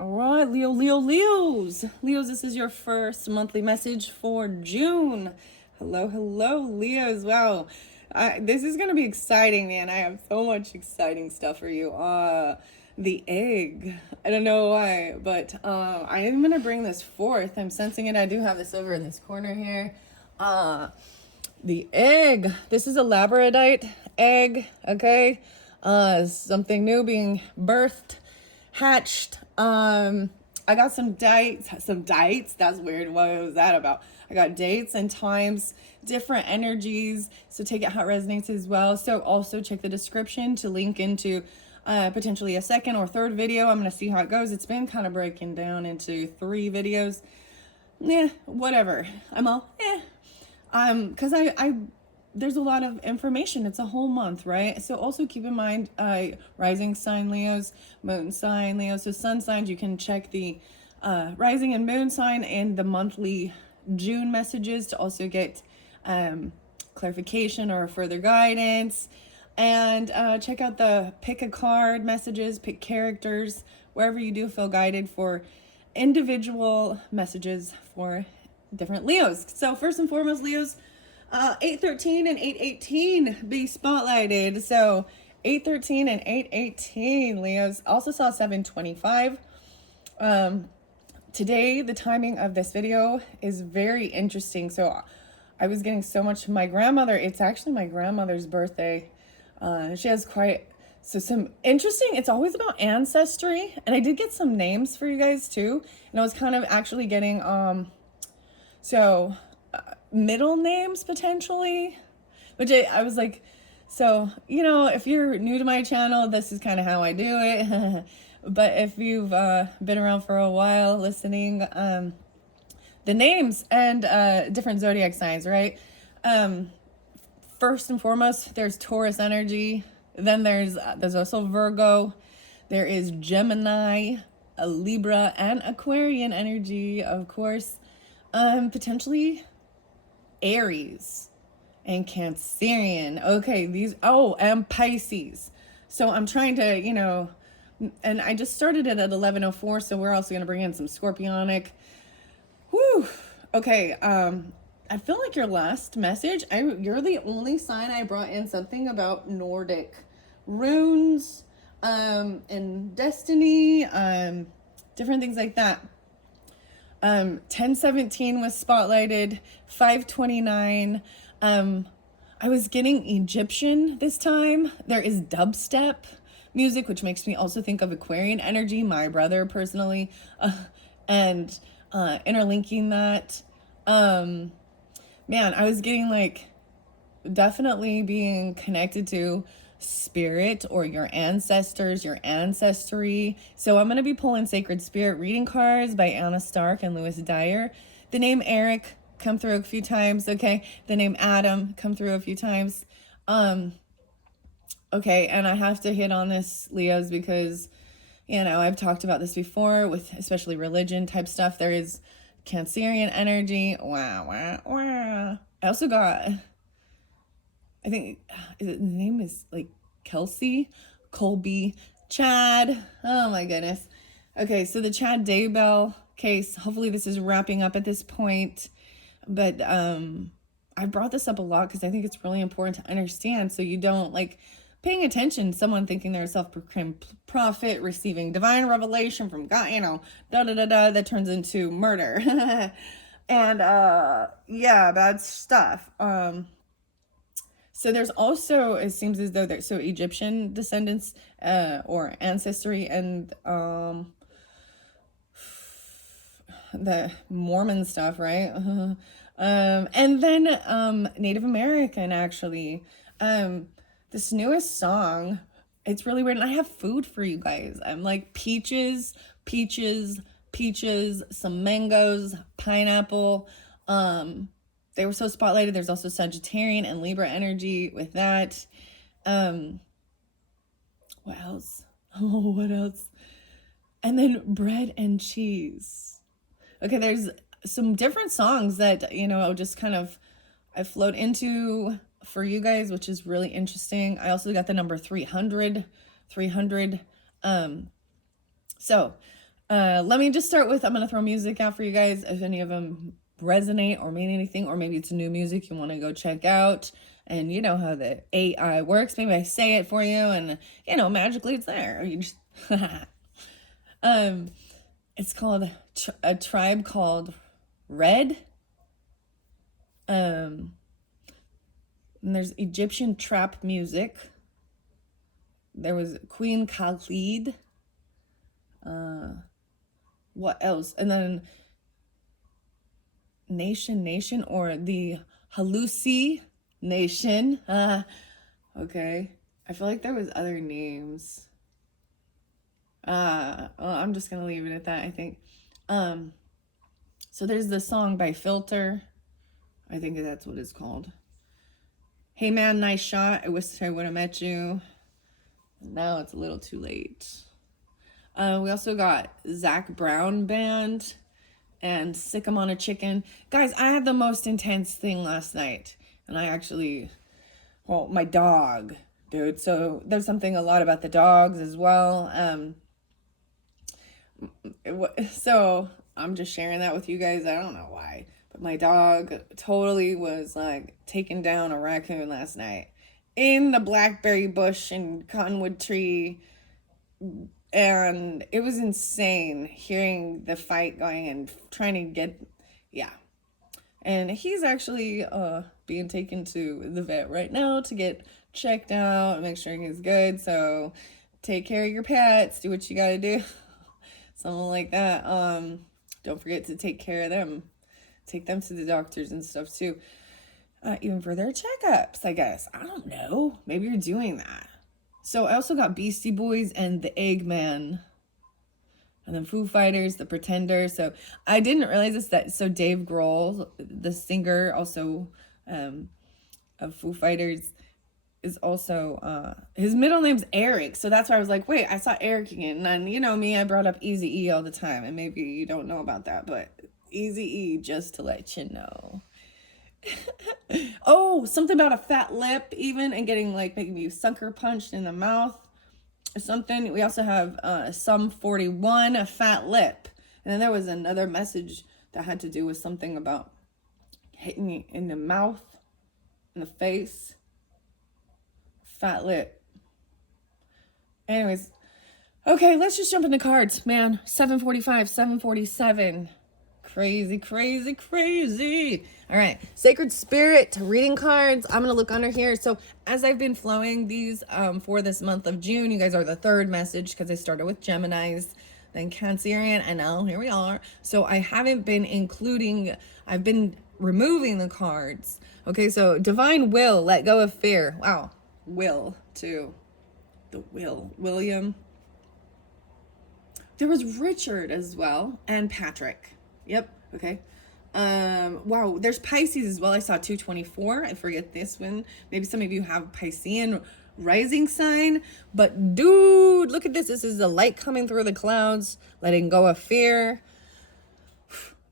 All right, Leos. Leos, this is your first monthly message for June. Hello, Leos. Wow. This is going to be exciting, man. I have so much exciting stuff for you. The egg. I don't know why, but I am going to bring this forth. I'm sensing it. I do have this over in this corner here. The egg. This is a labradorite egg, okay? Something new being birthed, hatched. I got some dates. That's weird. What was that about? I got dates and times, different energies. So take it how it resonates as well. So also check the description to link into potentially a second or third video. I'm going to see how it goes. It's been kind of breaking down into 3 videos. Whatever. I'm all, because I there's a lot of information. It's a whole month, right? So also keep in mind, rising sign Leos, moon sign Leos. So sun signs, you can check the rising and moon sign and the monthly June messages to also get clarification or further guidance. And check out the pick a card messages, pick characters, wherever you do feel guided for individual messages for different Leos. So first and foremost, Leos, 813 and 818 be spotlighted. So 813 and 818 Leos. Also saw 725. Today the timing of this video is very interesting. So I was getting so much. My grandmother, it's actually my grandmother's birthday. She has quite some interesting, it's always about ancestry, and I did get some names for you guys too, and I was kind of actually getting middle names potentially, which I was like, so if you're new to my channel, this is kind of how I do it. But if you've been around for a while listening, the names and different zodiac signs, right? First and foremost, there's Taurus energy. Then there's also Virgo. There is Gemini, a Libra, and Aquarian energy, of course. Potentially Aries and Cancerian. Okay, and Pisces. So I'm trying to, and I just started it at 11:04, so we're also going to bring in some Scorpionic. Whew. Okay, I feel like your last message, you're the only sign I brought in something about Nordic runes, and destiny, different things like that. 1017 was spotlighted, 529. I was getting Egyptian this time. There is dubstep music, which makes me also think of Aquarian energy, my brother personally, and interlinking that. Man, I was getting definitely being connected to spirit or your ancestors, your ancestry. So I'm going to be pulling Sacred Spirit reading cards by Anna Stark and Lewis Dyer. The name Eric come through a few times. Okay. The name Adam come through a few times. Okay. And I have to hit on this, Leos, because, I've talked about this before with especially religion type stuff. There is Cancerian energy. Wow. I also got, I think the name is Kelsey, Colby, Chad. Oh my goodness. Okay, so the Chad Daybell case, hopefully this is wrapping up at this point. But I brought this up a lot because I think it's really important to understand, so you don't paying attention, someone thinking they're a self-proclaimed prophet, receiving divine revelation from God, that turns into murder. And bad stuff. So there's also, it seems as though there's Egyptian descendants or ancestry, and the Mormon stuff, right? And then Native American, actually. This newest song, it's really weird, and I have food for you guys. I'm like peaches, some mangoes, pineapple. They were so spotlighted. There's also Sagittarian and Libra energy with that. What else? Oh, what else? And then bread and cheese. Okay, there's some different songs that, just kind of I float into for you guys, which is really interesting. I also got the number 300. So Let me just start with, I'm going to throw music out for you guys. If any of them resonate or mean anything, or maybe it's new music you want to go check out. And you know how the AI works. Maybe I say it for you and, magically it's there. Or you just, it's called A Tribe Called Red. And there's Egyptian trap music. There was Queen Khalid. What else? And then Nation or the Halusi Nation. Okay. I feel like there was other names. Well, I'm just gonna leave it at that, I think. So there's the song by Filter. I think that's what it's called. Hey man, nice shot. I wish I would have met you. Now it's a little too late. We also got Zach Brown Band and Sick 'em on a Chicken. Guys, I had the most intense thing last night. And I actually, my dog, dude. So there's something a lot about the dogs as well. So I'm just sharing that with you guys. I don't know why. But my dog totally was like taking down a raccoon last night in the blackberry bush and cottonwood tree. And it was insane hearing the fight going and trying to get, and he's actually being taken to the vet right now to get checked out and make sure he's good. So take care of your pets, do what you gotta do. Something like that. Don't forget to take care of them, take them to the doctors and stuff too, even for their checkups, I guess. I don't know, maybe you're doing that. So I also got Beastie Boys and the Eggman. And then Foo Fighters, The Pretender. So I didn't realize this, so Dave Grohl, the singer also of Foo Fighters, is also, his middle name's Eric. So that's why I was like, wait, I saw Eric again. And you know me, I brought up Eazy-E all the time. And maybe you don't know about that, but Eazy-E, just to let you know. Oh, something about a fat lip even, and getting like maybe sucker punched in the mouth or something. We also have Sum 41, a fat lip. And then there was another message that had to do with something about hitting you in the mouth, in the face. Fat lip. Anyways, okay, let's just jump into cards, man. 745, 747. Crazy, crazy, crazy. All right, Sacred Spirit reading cards. I'm going to look under here. So as I've been flowing these for this month of June, you guys are the third message because I started with Geminis, then Cancerian, and now here we are. So I haven't been including, I've been removing the cards. Okay, so Divine Will, let go of fear. Wow, will too. The will, William. There was Richard as well, and Patrick. Yep. Okay. Wow. There's Pisces as well. I saw 224. I forget this one. Maybe some of you have Piscean rising sign, but dude, look at this. This is the light coming through the clouds, letting go of fear.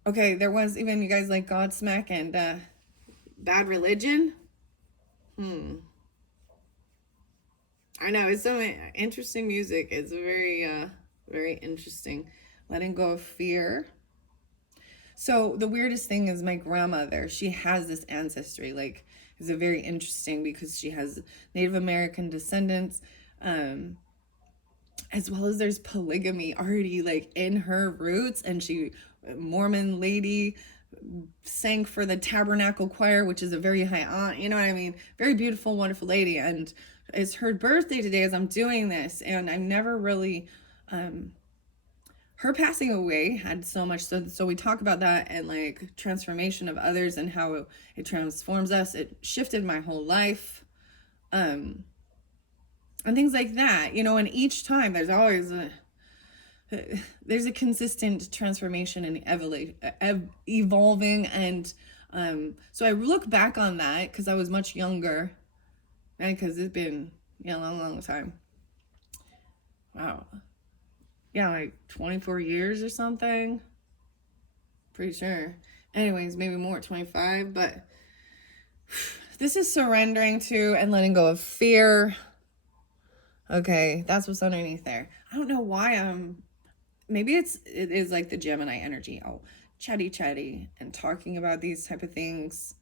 Okay. There was even, you guys like Godsmack and, Bad Religion. I know it's so interesting music. It's very, very interesting. Letting go of fear. So the weirdest thing is my grandmother, she has this ancestry, like, is a very interesting because she has Native American descendants, as well as there's polygamy already like in her roots. And she, Mormon lady, sang for the Tabernacle Choir, which is a very high aunt, you know what I mean? Very beautiful, wonderful lady. And it's her birthday today as I'm doing this. And I've never really, her passing away had so much, so we talk about that and like transformation of others and how it transforms us. It shifted my whole life, and things like that, you know. And each time there's always there's a consistent transformation and evolving. And so I look back on that because I was much younger, and because it's been a long time. Wow. Yeah, like 24 years or something. Pretty sure. Anyways, maybe more, 25. But this is surrendering to and letting go of fear. Okay, that's what's underneath there. I don't know why maybe it is like the Gemini energy. Oh, chatty and talking about these type of things.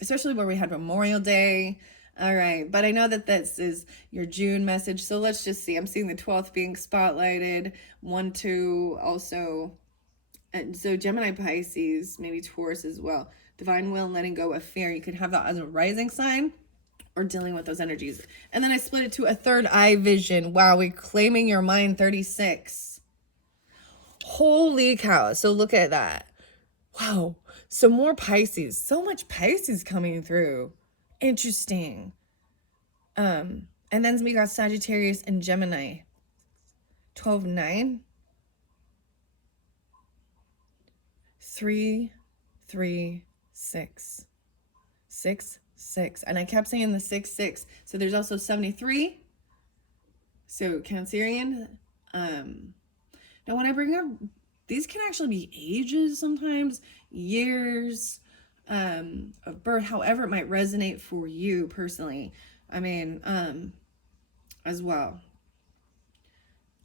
Especially where we had Memorial Day. All right, but I know that this is your June message, so let's just see. I'm seeing the 12th being spotlighted, 1, 2, also, and so Gemini, Pisces, maybe Taurus as well. Divine will, letting go of fear. You could have that as a rising sign or dealing with those energies. And then I split it to a third eye vision. Wow, reclaiming your mind, 36. Holy cow. So look at that. Wow. So more Pisces. So much Pisces coming through. Interesting. And then we got Sagittarius and Gemini. 12, 9. 3, 3, 6. 6, 6. And I kept saying the 6, 6. So there's also 73. So Cancerian. Now when I bring up, these can actually be ages sometimes, years of birth, however it might resonate for you personally. I mean, as well.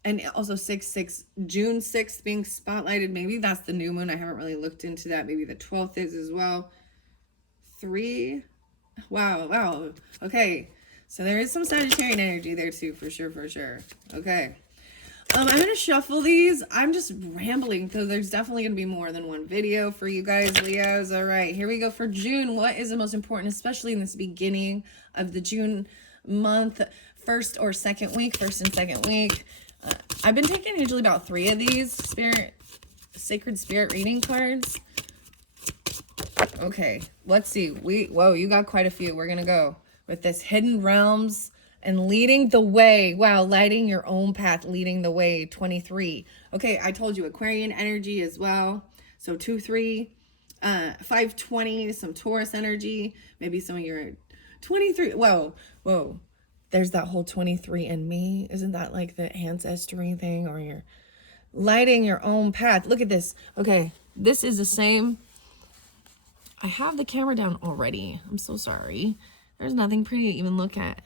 And also 6, 6, June 6th being spotlighted. Maybe that's the new moon. I haven't really looked into that. Maybe the 12th is as well. 3. Wow. Okay. So there is some Sagittarian energy there too, for sure. Okay. I'm going to shuffle these. I'm just rambling because there's definitely going to be more than one video for you guys, Leos. All right, here we go for June. What is the most important, especially in this beginning of the June month, first and second week? I've been taking usually about 3 of these sacred spirit reading cards. Okay, let's see. Whoa, you got quite a few. We're going to go with this Hidden Realms and leading the way. Wow, lighting your own path, leading the way, 23. Okay, I told you Aquarian energy as well. So 2, 3, 5, 20, some Taurus energy. Maybe some of your 23. Whoa. There's that whole 23 and me. Isn't that like the ancestry thing, or you're lighting your own path? Look at this. Okay, this is the same. I have the camera down already. I'm so sorry. There's nothing pretty to even look at.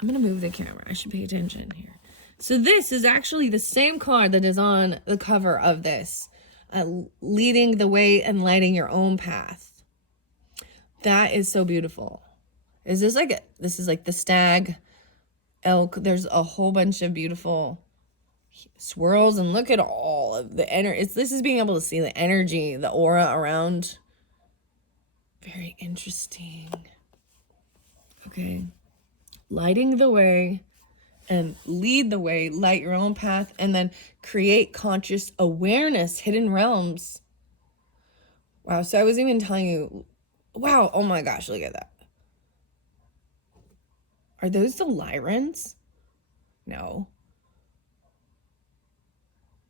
I'm going to move the camera. I should pay attention here. So this is actually the same card that is on the cover of this. Leading the way and lighting your own path. That is so beautiful. This is like the stag, elk. There's a whole bunch of beautiful swirls, and look at all of the energy. This is being able to see the energy, the aura around. Very interesting. Okay. Lighting the way and lead the way, light your own path, and then create conscious awareness, hidden realms. Wow. So I was even telling you, wow. Oh my gosh. Look at that. Are those the Lyrans? No.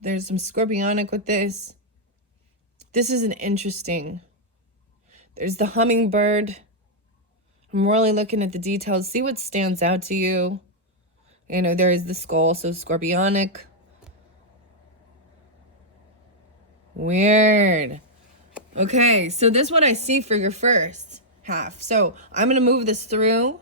There's some Scorpionic with this. This is an interesting. There's the hummingbird. I'm really looking at the details. See what stands out to you. You know, there is the skull, so Scorpionic. Weird. Okay, so this is what I see for your first half. So I'm going to move this through.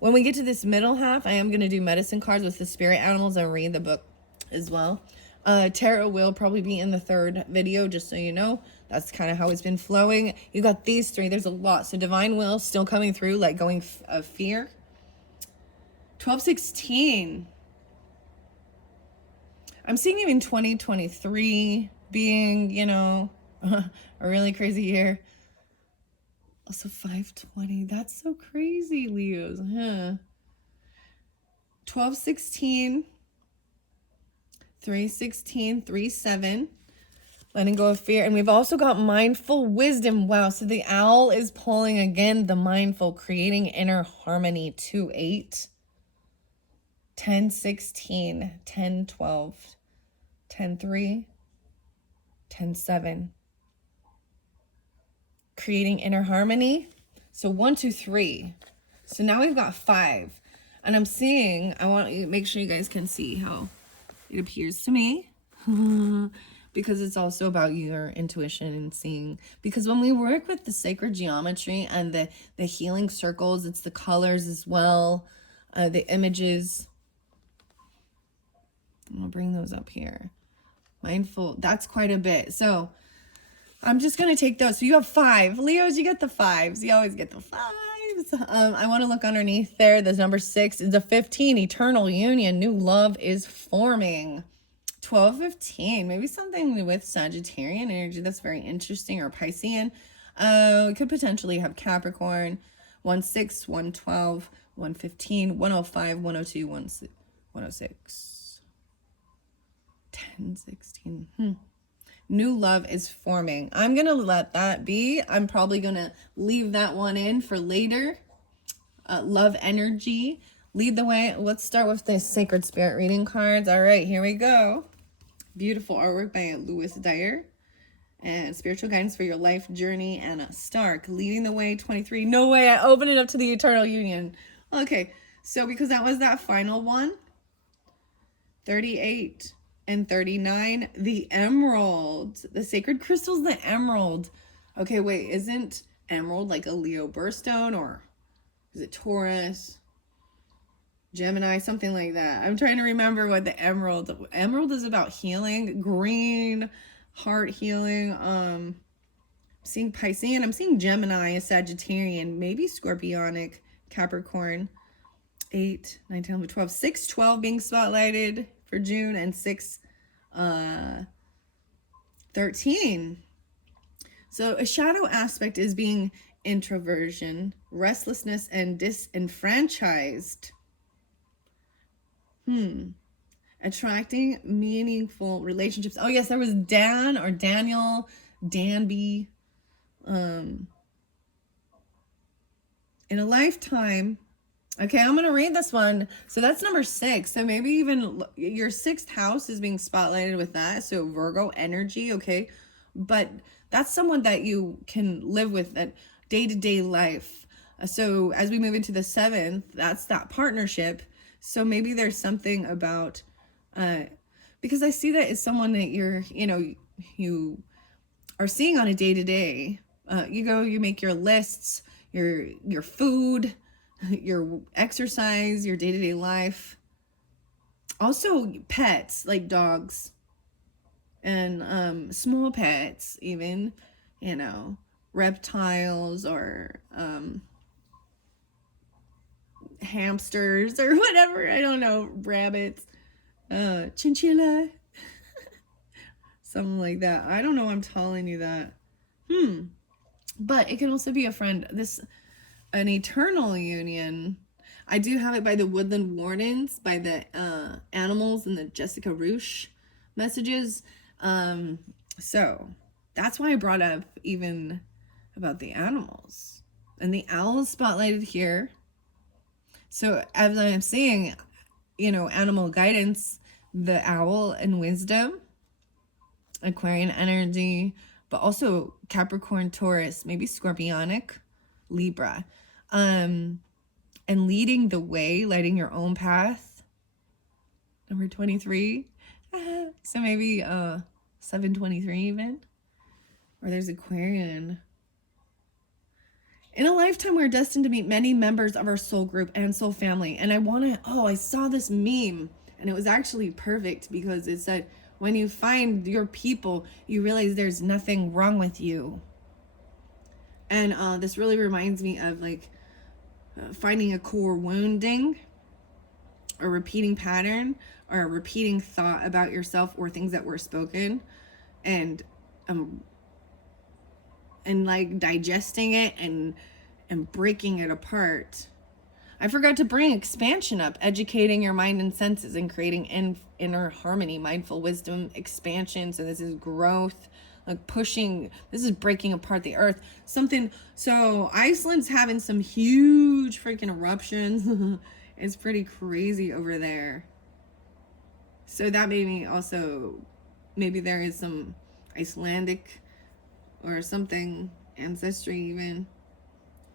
When we get to this middle half, I am going to do medicine cards with the spirit animals and read the book as well. Tarot will probably be in the third video, just so you know. That's kind of how it's been flowing. You got these 3. There's a lot. So divine will still coming through, like going of fear. 12, 16. I'm seeing even 2023 being, you know, a really crazy year. Also 520. That's so crazy, Leos. Huh? 12, 16. 3, 16. 3, 7. Letting go of fear. And we've also got mindful wisdom. Wow. So the owl is pulling again the mindful, creating inner harmony. 2, 8. 10, 16. 10, 12. 10, 3. 10, 7. Creating inner harmony. So 1, 2, 3. So now we've got 5. And I'm seeing, I want you to make sure you guys can see how it appears to me. Because it's also about your intuition and seeing. Because when we work with the sacred geometry and the healing circles, it's the colors as well, the images. I'm gonna bring those up here. Mindful, that's quite a bit. So I'm just gonna take those. So you have 5. Leos, you get the 5s. You always get the 5s. I want to look underneath there. There's number 6 is a 15. Eternal union. New love is forming. 12, 15. Maybe something with Sagittarian energy that's very interesting, or Piscean. It could potentially have Capricorn. 1, 6, 1, 12, 1, 15, 105, 102, 106. 10, 16. New love is forming. I'm going to let that be. I'm probably going to leave that one in for later. Love energy. Lead the way. Let's start with the Sacred Spirit reading cards. All right, here we go. Beautiful artwork by Louis Dyer. And spiritual guidance for your life journey, Anna Stark. Leading the way, 23. No way, I opened it up to the Eternal Union. Okay, so because that was that final one, 38 and 39, the emerald. The sacred crystal's the emerald. Okay, wait, isn't emerald like a Leo birthstone, or is it Taurus, Gemini, something like that? I'm trying to remember what the emerald is about. Healing, green, heart healing. I'm seeing Piscean, I'm seeing Gemini, a Sagittarian, maybe Scorpionic, Capricorn. 8, 9, 10, 11, 12, 6, 12 being spotlighted for June, and 6, 13. So a shadow aspect is being introversion, restlessness, and disenfranchised. Attracting meaningful relationships. Oh yes, there was Dan or Daniel, Danby. In a lifetime. Okay, I'm going to read this one. So that's number 6. So maybe even your 6th house is being spotlighted with that. So Virgo energy, okay? But that's someone that you can live with that day-to-day life. So as we move into the 7th, that's that partnership. So maybe there's something about, because I see that as someone that you are seeing on a day-to-day. You go, you make your lists, your food, your exercise, your day-to-day life. Also pets like dogs and small pets, even, reptiles or hamsters or whatever, I don't know, rabbits, chinchilla, something like that. I don't know, I'm telling you that. But it can also be a friend. An eternal union. I do have it by the Woodland Wardens, by the animals and the Jessica Roosh messages. So that's why I brought up even about the animals. And the owl is spotlighted here. So as I'm saying, animal guidance, the owl and wisdom, Aquarian energy, but also Capricorn, Taurus, maybe Scorpionic, Libra. And leading the way, lighting your own path. Number 23. So maybe 723 even. Or there's Aquarian. In a lifetime, we're destined to meet many members of our soul group and soul family. And I saw this meme, and it was actually perfect because it said, when you find your people, you realize there's nothing wrong with you. And this really reminds me of finding a core wounding, a repeating pattern, or a repeating thought about yourself or things that were spoken, and digesting it and breaking it apart. I forgot to bring expansion up, educating your mind and senses and creating inner harmony, mindful wisdom, expansion. So this is growth, this is breaking apart the earth. So Iceland's having some huge freaking eruptions. It's pretty crazy over there. So that made me also, maybe there is some Icelandic or something, ancestry even.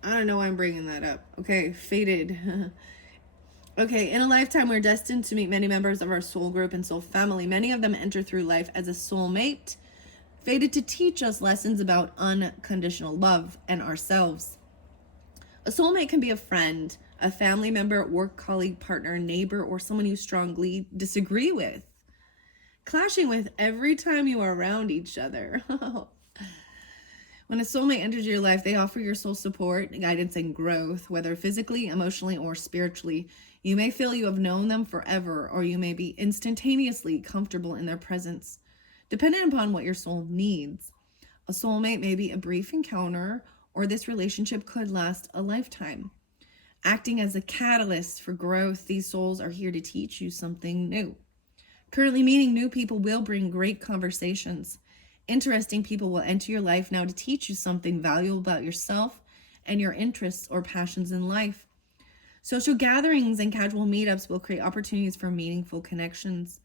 I don't know why I'm bringing that up. Okay, fated. Okay, in a lifetime, we're destined to meet many members of our soul group and soul family. Many of them enter through life as a soulmate, fated to teach us lessons about unconditional love and ourselves. A soulmate can be a friend, a family member, work colleague, partner, neighbor, or someone you strongly disagree with. clashing with every time you are around each other. When a soulmate enters your life, they offer your soul support, guidance, and growth, whether physically, emotionally, or spiritually. You may feel you have known them forever, or you may be instantaneously comfortable in their presence, depending upon what your soul needs. A soulmate may be a brief encounter, or this relationship could last a lifetime. Acting as a catalyst for growth, these souls are here to teach you something new. Currently, meeting new people will bring great conversations. Interesting people will enter your life now to teach you something valuable about yourself and your interests or passions in life. Social gatherings and casual meetups will create opportunities for meaningful connections.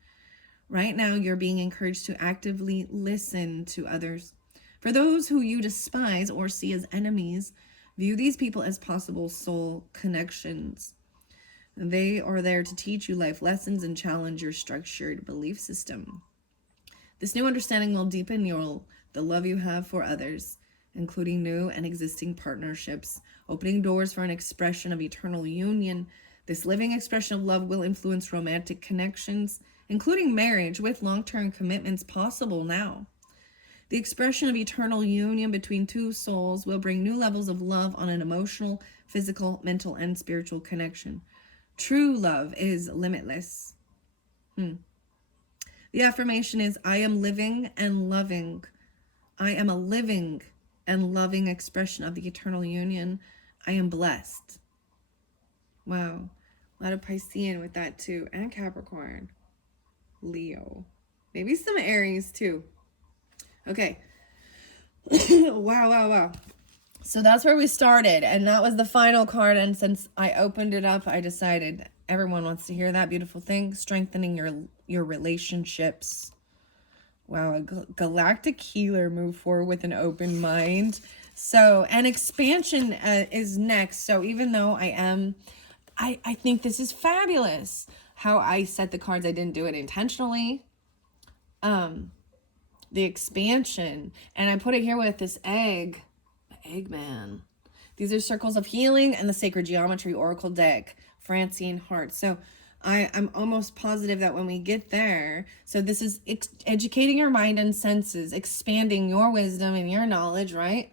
Right now, you're being encouraged to actively listen to others. For those who you despise or see as enemies, view these people as possible soul connections. They are there to teach you life lessons and challenge your structured belief system. This new understanding will deepen the love you have for others, including new and existing partnerships, opening doors for an expression of eternal union. This living expression of love will influence romantic connections, including marriage, with long-term commitments possible now. The expression of eternal union between two souls will bring new levels of love on an emotional, physical, mental, and spiritual connection. True love is limitless. The affirmation is, I am living and loving. I am a living and loving expression of the eternal union. I am blessed. Wow. A lot of Piscean with that too. And Capricorn. Leo. Maybe some Aries too. Okay. Wow. So that's where we started. And that was the final card. And since I opened it up, I decided everyone wants to hear that beautiful thing. Strengthening your relationships. Wow, a galactic healer, move forward with an open mind. So, and expansion is next. So even though I think this is fabulous. How I set the cards, I didn't do it intentionally. The expansion, and I put it here with this Eggman. These are circles of healing and the sacred geometry oracle deck, Francine Hart. So I'm almost positive that when we get there, so this is educating your mind and senses, expanding your wisdom and your knowledge, right?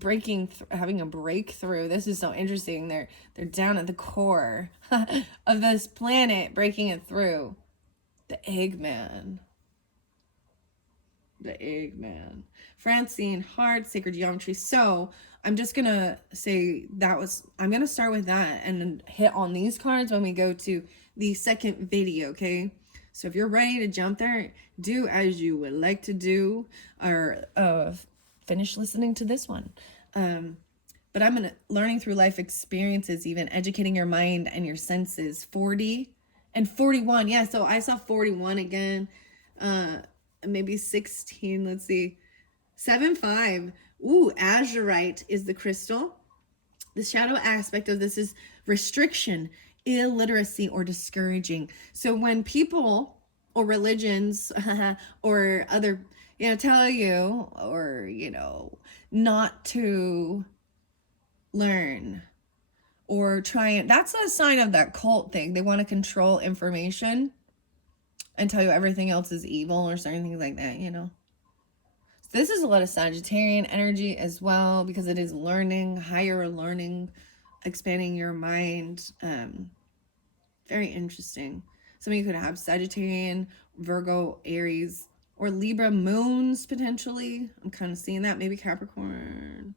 Having a breakthrough. This is so interesting. They're down at the core of this planet, breaking it through. The Eggman. Francine Hart, sacred geometry. So I'm just gonna say I'm gonna start with that and then hit on these cards when we go to the second video, okay? So if you're ready to jump there, do as you would like to do, or finish listening to this one. But I'm gonna learning through life experiences, even educating your mind and your senses. 40 and 41. Yeah, so I saw 41 again. Maybe 16. Let's see. 7-5. Ooh, azurite is the crystal. The shadow aspect of this is restriction, illiteracy, or discouraging. So when people or religions or other, tell you, or, not to learn or try it, that's a sign of that cult thing. They want to control information and tell you everything else is evil or certain things like that, So this is a lot of Sagittarian energy as well, because it is learning, higher learning, expanding your mind. Very interesting. Some of you could have Sagittarian, Virgo, Aries, or Libra moons potentially. I'm kind of seeing that. Maybe Capricorn.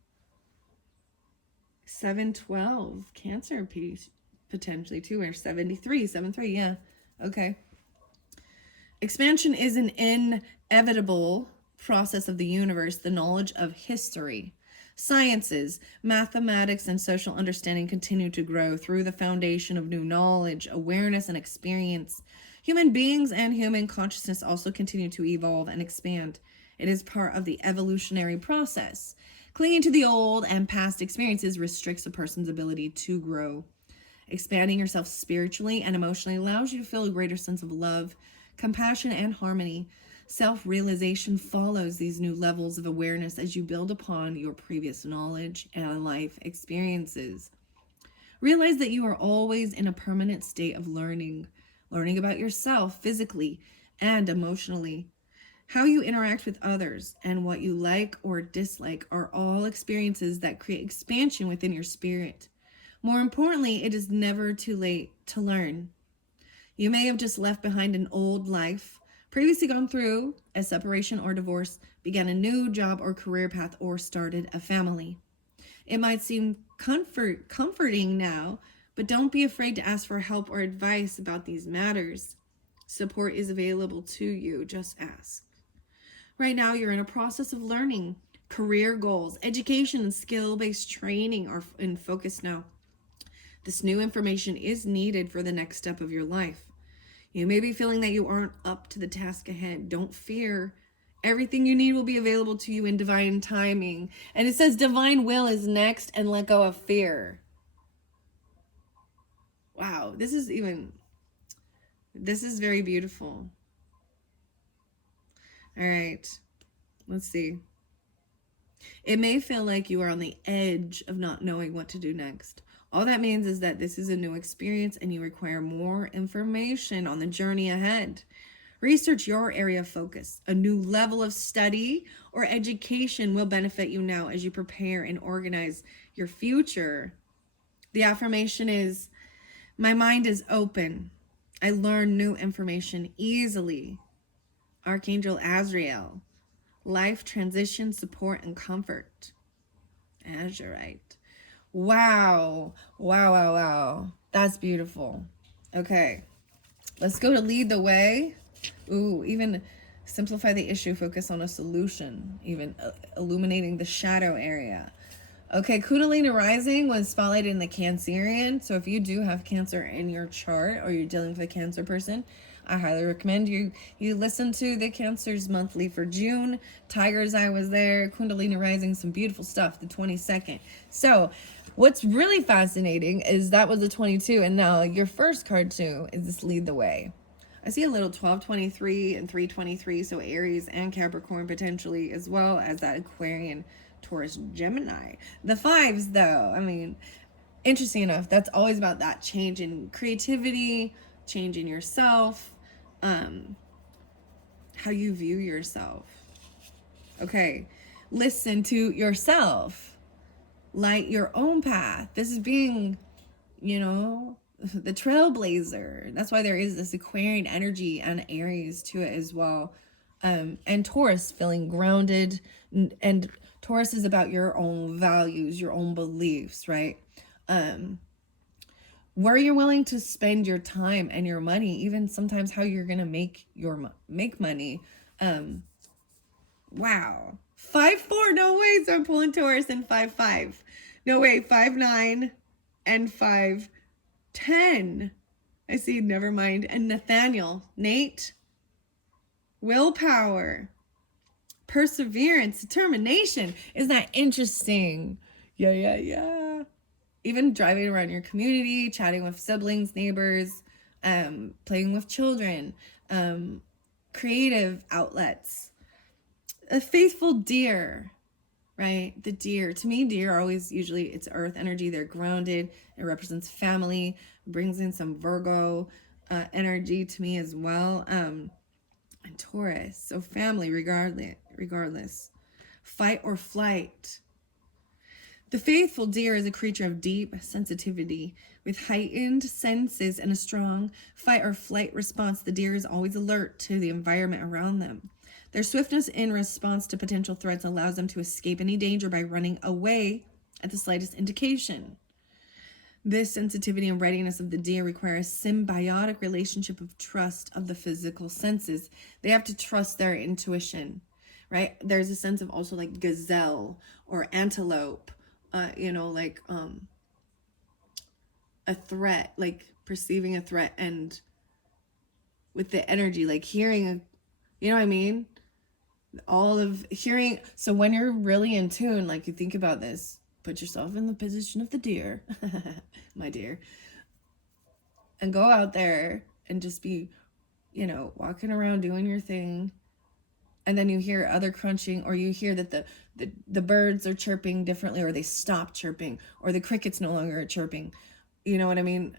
7-12, Cancer piece potentially too, or 73, yeah. Okay. Expansion is an inevitable process of the universe, the knowledge of history. Sciences, mathematics, and social understanding continue to grow through the foundation of new knowledge, awareness, and experience. Human beings and human consciousness also continue to evolve and expand. It is part of the evolutionary process. Clinging to the old and past experiences restricts a person's ability to grow. Expanding yourself spiritually and emotionally allows you to feel a greater sense of love, compassion, and harmony. Self-realization follows these new levels of awareness as you build upon your previous knowledge and life experiences. Realize that you are always in a permanent state of learning. learning about yourself physically and emotionally. How you interact with others and what you like or dislike are all experiences that create expansion within your spirit. More importantly, it is never too late to learn. You may have just left behind an old life, previously gone through a separation or divorce, began a new job or career path, or started a family. It might seem comforting now, but don't be afraid to ask for help or advice about these matters. Support is available to you. Just ask. Right now, you're in a process of learning. Career goals, education, and skill-based training are in focus now. This new information is needed for the next step of your life. You may be feeling that you aren't up to the task ahead. Don't fear. Everything you need will be available to you in divine timing. And it says divine will is next, and let go of fear. Wow, this is very beautiful. All right, let's see. It may feel like you are on the edge of not knowing what to do next. All that means is that this is a new experience and you require more information on the journey ahead. Research your area of focus. A new level of study or education will benefit you now as you prepare and organize your future. The affirmation is, my mind is open. I learn new information easily. Archangel Azrael, life transition, support, and comfort. Azurite. Wow. Wow, wow, wow. That's beautiful. Okay. Let's go to lead the way. Ooh, even simplify the issue, focus on a solution, even illuminating the shadow area. Okay, Kundalini rising was spotlighted in the Cancerian. So if you do have Cancer in your chart or you're dealing with a Cancer person, I highly recommend you listen to the Cancer's monthly for June. Tiger's Eye was there. Kundalini rising, some beautiful stuff, the 22nd. So what's really fascinating is that was the 22, and now your first card too is this lead the way. I see a little 1223 and 323, so Aries and Capricorn potentially, as well as that Aquarian, Taurus, Gemini. The fives, though, I mean, interesting enough, that's always about that change in creativity, change in yourself, how you view yourself. Okay, listen to yourself. Light your own path. This is being, the trailblazer. That's why there is this Aquarian energy and Aries to it as well. And Taurus, feeling grounded. And Taurus is about your own values, your own beliefs, right? Where you're willing to spend your time and your money, even sometimes how you're gonna make money. Wow. 5-4, no way. So I'm pulling Taurus, and 5-5. No way, 5-9 and 5-10. I see, never mind. And Nathaniel, Nate, willpower, perseverance, determination. Isn't that interesting? Yeah. Even driving around your community, chatting with siblings, neighbors, playing with children, creative outlets. A faithful deer, right? The deer, to me, deer are always, usually it's earth energy. They're grounded. It represents family, brings in some Virgo energy to me as well. And Taurus, so family regardless. Fight or flight. The faithful deer is a creature of deep sensitivity. With heightened senses and a strong fight or flight response, the deer is always alert to the environment around them. Their swiftness in response to potential threats allows them to escape any danger by running away at the slightest indication. This sensitivity and readiness of the deer require a symbiotic relationship of trust of the physical senses. They have to trust their intuition, right? There's a sense of also like gazelle or antelope, a threat, like perceiving a threat, and with the energy, like hearing, you know what I mean? All of hearing. So when you're really in tune, like you think about this, put yourself in the position of the deer, my dear, and go out there and just be, walking around doing your thing. And then you hear other crunching, or you hear that the birds are chirping differently, or they stop chirping, or the crickets no longer are chirping. You know what I mean?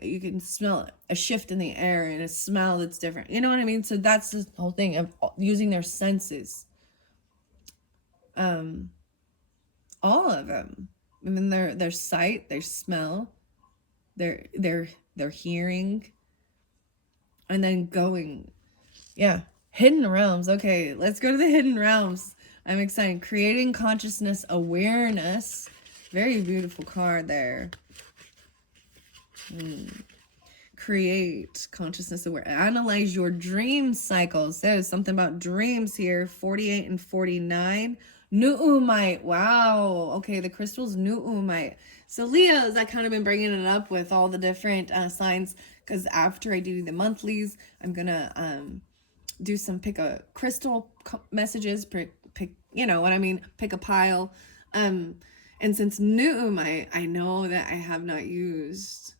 You can smell a shift in the air and a smell that's different. You know what I mean? So that's the whole thing of using their senses. All of them. I mean, their sight, their smell, their hearing, and then going. Yeah, hidden realms. Okay, let's go to the hidden realms. I'm excited. Creating consciousness awareness. Very beautiful card there. Create consciousness aware. Analyze your dream cycles. There's something about dreams here. 48 and 49. Nu'umite. Wow. Okay, the crystal's Nu'umite. So Leos, I kind of been bringing it up with all the different signs, because after I do the monthlies, I'm gonna do some pick a crystal messages, pick you know what I mean, pick a pile. And since Nu'umite, I know that I have not used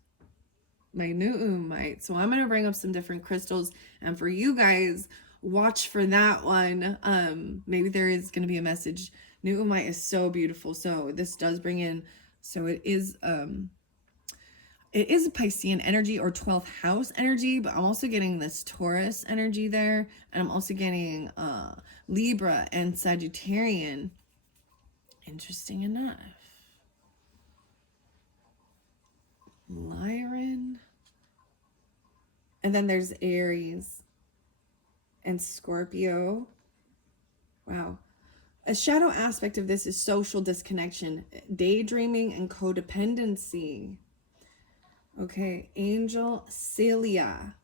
my Nu'umite, so I'm gonna bring up some different crystals, and for you guys, watch for that one. Maybe there is gonna be a message. Nu'umite is so beautiful. So this does bring in, so it is a Piscean energy or 12th house energy, but I'm also getting this Taurus energy there, and I'm also getting Libra and Sagittarian. Interesting enough. Lyran. And then there's Aries and Scorpio. Wow. A shadow aspect of this is social disconnection, daydreaming, and codependency. Okay, Angel Celia.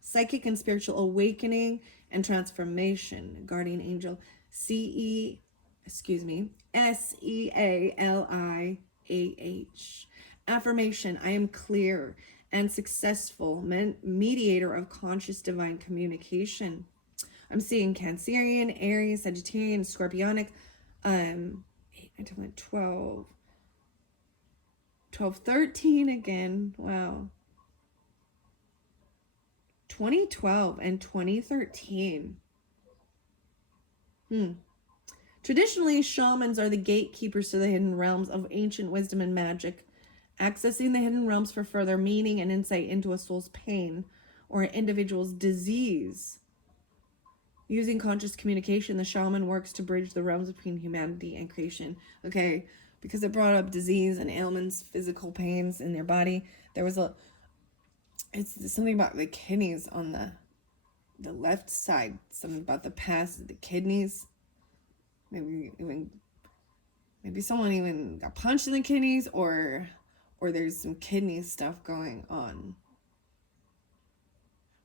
Psychic and spiritual awakening and transformation. Guardian Angel Sealiah. Affirmation: I am clear and successful mediator of conscious divine communication. I'm seeing Cancerian, Aries, Sagittarian, Scorpionic, 12, 13 again. Wow. 2012 and 2013. Traditionally, shamans are the gatekeepers to the hidden realms of ancient wisdom and magic, accessing the hidden realms for further meaning and insight into a soul's pain or an individual's disease. Using conscious communication, the shaman works to bridge the realms between humanity and creation. Okay, because it brought up disease and ailments, physical pains in their body. There was it's something about the kidneys on the left side, something about the past of the kidneys. Maybe someone even got punched in the kidneys, or there's some kidney stuff going on.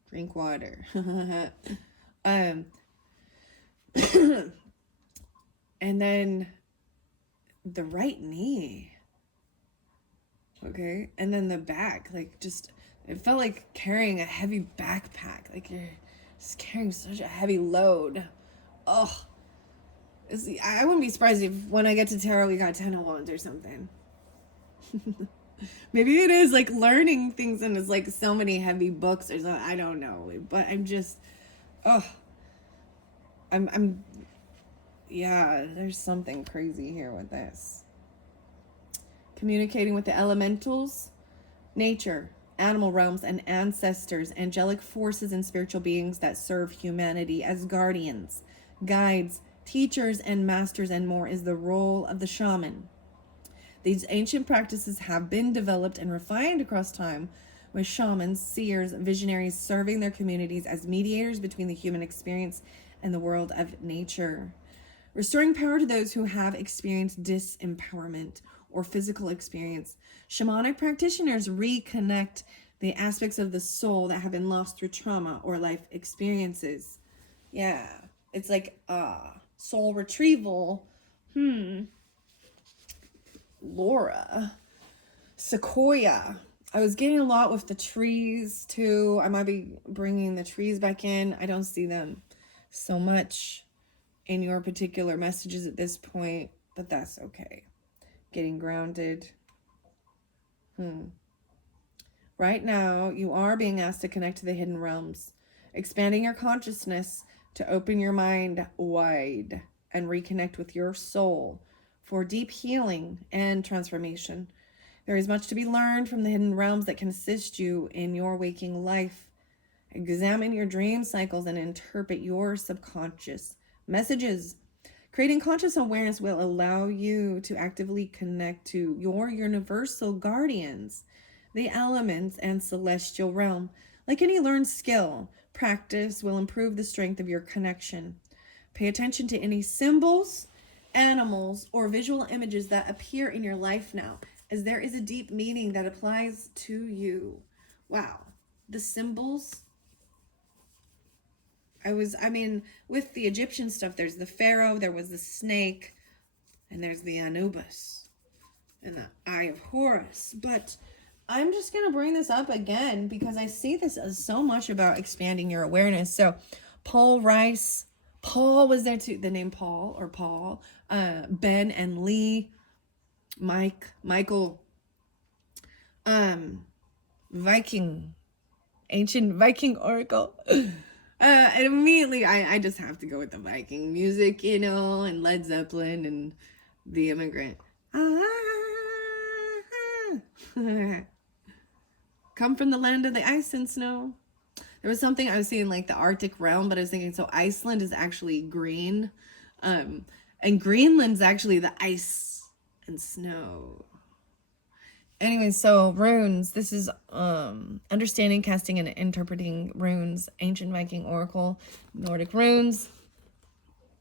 Drink water. And then the right knee. Okay, and then the back, like, just, it felt like carrying a heavy backpack, like you're just carrying such a heavy load. Oh, I wouldn't be surprised if when I get to tarot we got 10 of Wands or something. Maybe it is like learning things and it's like so many heavy books or something. I don't know, but I'm just, yeah, there's something crazy here with this. Communicating with the elementals, nature, animal realms, and ancestors, angelic forces, and spiritual beings that serve humanity as guardians, guides, teachers, and masters, and more is the role of the shaman. These ancient practices have been developed and refined across time, with shamans, seers, visionaries serving their communities as mediators between the human experience and the world of nature. Restoring power to those who have experienced disempowerment or physical experience. Shamanic practitioners reconnect the aspects of the soul that have been lost through trauma or life experiences. Yeah, it's like soul retrieval. Laura. Sequoia. I was getting a lot with the trees too. I might be bringing the trees back in. I don't see them so much in your particular messages at this point, but that's okay. Getting grounded. Right now, you are being asked to connect to the hidden realms, expanding your consciousness to open your mind wide and reconnect with your soul for deep healing and transformation. There is much to be learned from the hidden realms that can assist you in your waking life. Examine your dream cycles and interpret your subconscious messages. Creating conscious awareness will allow you to actively connect to your universal guardians, the elements, and celestial realm. Like any learned skill, practice will improve the strength of your connection. Pay attention to any symbols, animals, or visual images that appear in your life now, as there is a deep meaning that applies to you. Wow. The symbols. With the Egyptian stuff, there's the Pharaoh, there was the snake, and there's the Anubis and the Eye of Horus. But I'm just going to bring this up again because I see this as so much about expanding your awareness. So Paul Rice, Paul was there too. The name Paul or Paul, Ben and Lee, Michael, ancient Viking oracle. And immediately I just have to go with the Viking music, and Led Zeppelin and The Immigrant. Come from the land of the ice and snow. There was something I was seeing like the Arctic realm, but I was thinking, so Iceland is actually green. And Greenland's actually the ice and snow. Anyway, so runes. This is understanding, casting, and interpreting runes. Ancient Viking oracle, Nordic runes.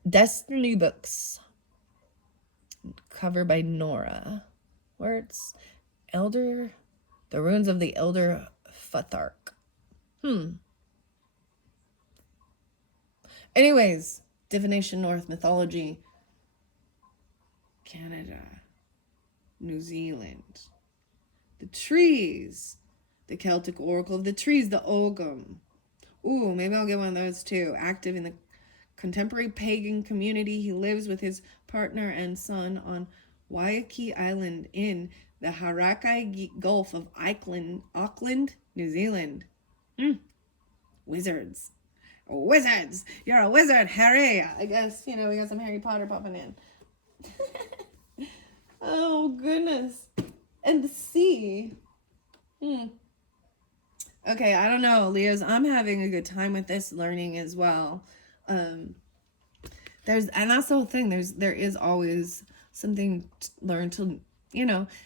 Destiny books. Cover by Nora. Words. The runes of the Elder Futhark. Anyways, divination, North mythology. Canada. New Zealand. The trees. The Celtic oracle of the trees, the Ogham. Ooh, maybe I'll get one of those too. Active in the contemporary pagan community, he lives with his partner and son on Waiheke Island in the Hauraki Gulf of Auckland, New Zealand. Wizards. You're a wizard, Harry. I guess, we got some Harry Potter popping in. Oh, goodness. And the sea. Okay, I don't know, Leos. I'm having a good time with this learning as well. And that's the whole thing. There is always something to learn to,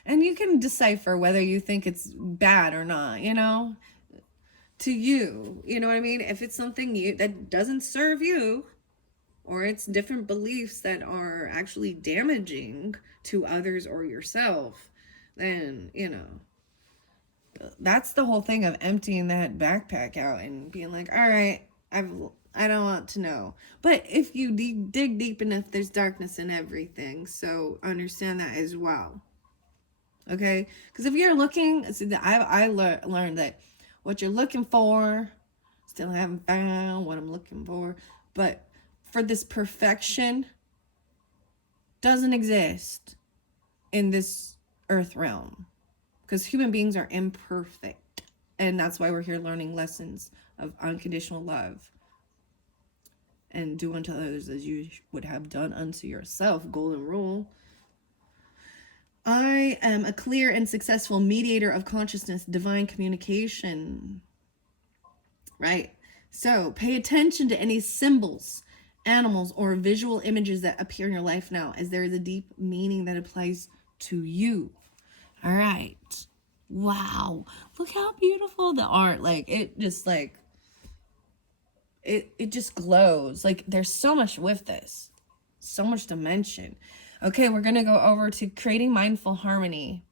and you can decipher whether you think it's bad or not, to you. You know what I mean? If it's something that doesn't serve you, or it's different beliefs that are actually damaging to others or yourself, then, that's the whole thing of emptying that backpack out and being like, all right, I don't want to know. But if you dig deep enough, there's darkness in everything. So understand that as well. Okay? Because if you're looking, I learned that what you're looking for, still haven't found what I'm looking for. But for this perfection doesn't exist in this earth realm. Because human beings are imperfect. And that's why we're here learning lessons of unconditional love. And do unto others as you would have done unto yourself. Golden rule. I am a clear and successful mediator of consciousness, divine communication. Right? So pay attention to any symbols, animals, or visual images that appear in your life now, as there is a deep meaning that applies to you. All right. Wow. Look how beautiful the art. It just it just glows. There's so much with this. So much to mention. Okay, we're going to go over to creating mindful harmony.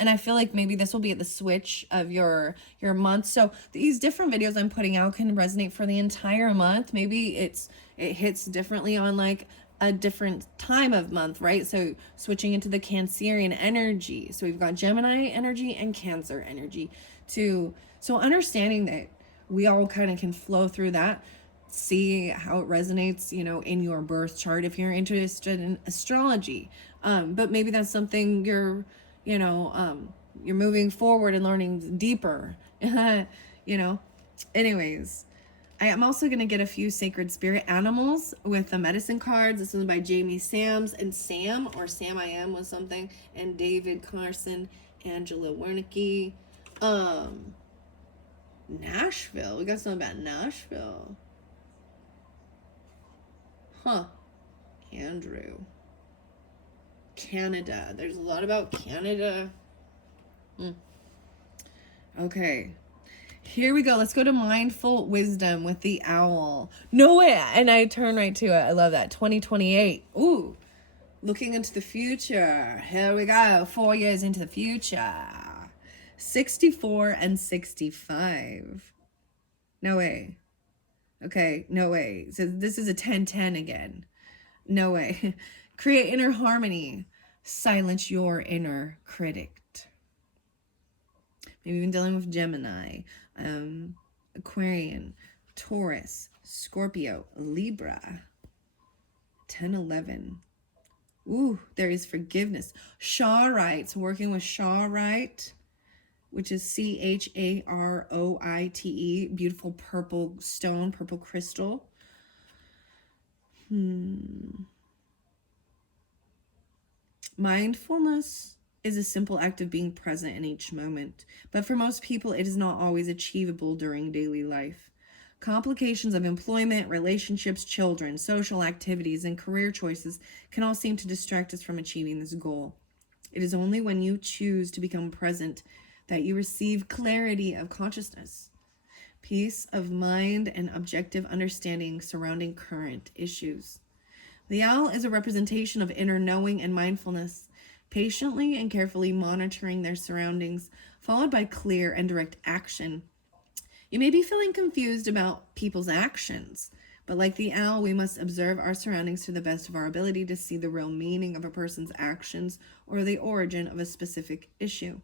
And I feel like maybe this will be at the switch of your month. So these different videos I'm putting out can resonate for the entire month. Maybe it hits differently on a different time of month, right? So switching into the Cancerian energy. So we've got Gemini energy and Cancer energy so understanding that we all kind of can flow through that, see how it resonates, in your birth chart if you're interested in astrology. But maybe that's something you're moving forward and learning deeper, anyways. I am also going to get a few sacred spirit animals with the medicine cards. This is by Jamie Sams, and Sam I Am was something, and David Carson Angela Wernicke. Nashville. We got something about Nashville. Huh. Andrew. Canada. There's a lot about Canada. Okay. Here we go. Let's go to mindful wisdom with the owl. No way. And I turn right to it. I love that. 2028. Ooh. Looking into the future. Here we go. 4 years into the future. 64 and 65. No way. Okay. No way. So this is a 10-10 again. No way. Create inner harmony. Silence your inner critic. Maybe even dealing with Gemini, Aquarian, Taurus, Scorpio, Libra. 10-11. Ooh, there is forgiveness. Charoite, working with Charoite, which is Charoite. Beautiful purple stone, purple crystal. Mindfulness is a simple act of being present in each moment, but for most people it is not always achievable during daily life. Complications of employment, relationships, children, social activities, and career choices can all seem to distract us from achieving this goal. It is only when you choose to become present that you receive clarity of consciousness, peace of mind, and objective understanding surrounding current issues. The owl is a representation of inner knowing and mindfulness, patiently and carefully monitoring their surroundings, followed by clear and direct action. You may be feeling confused about people's actions, but like the owl, we must observe our surroundings to the best of our ability to see the real meaning of a person's actions or the origin of a specific issue.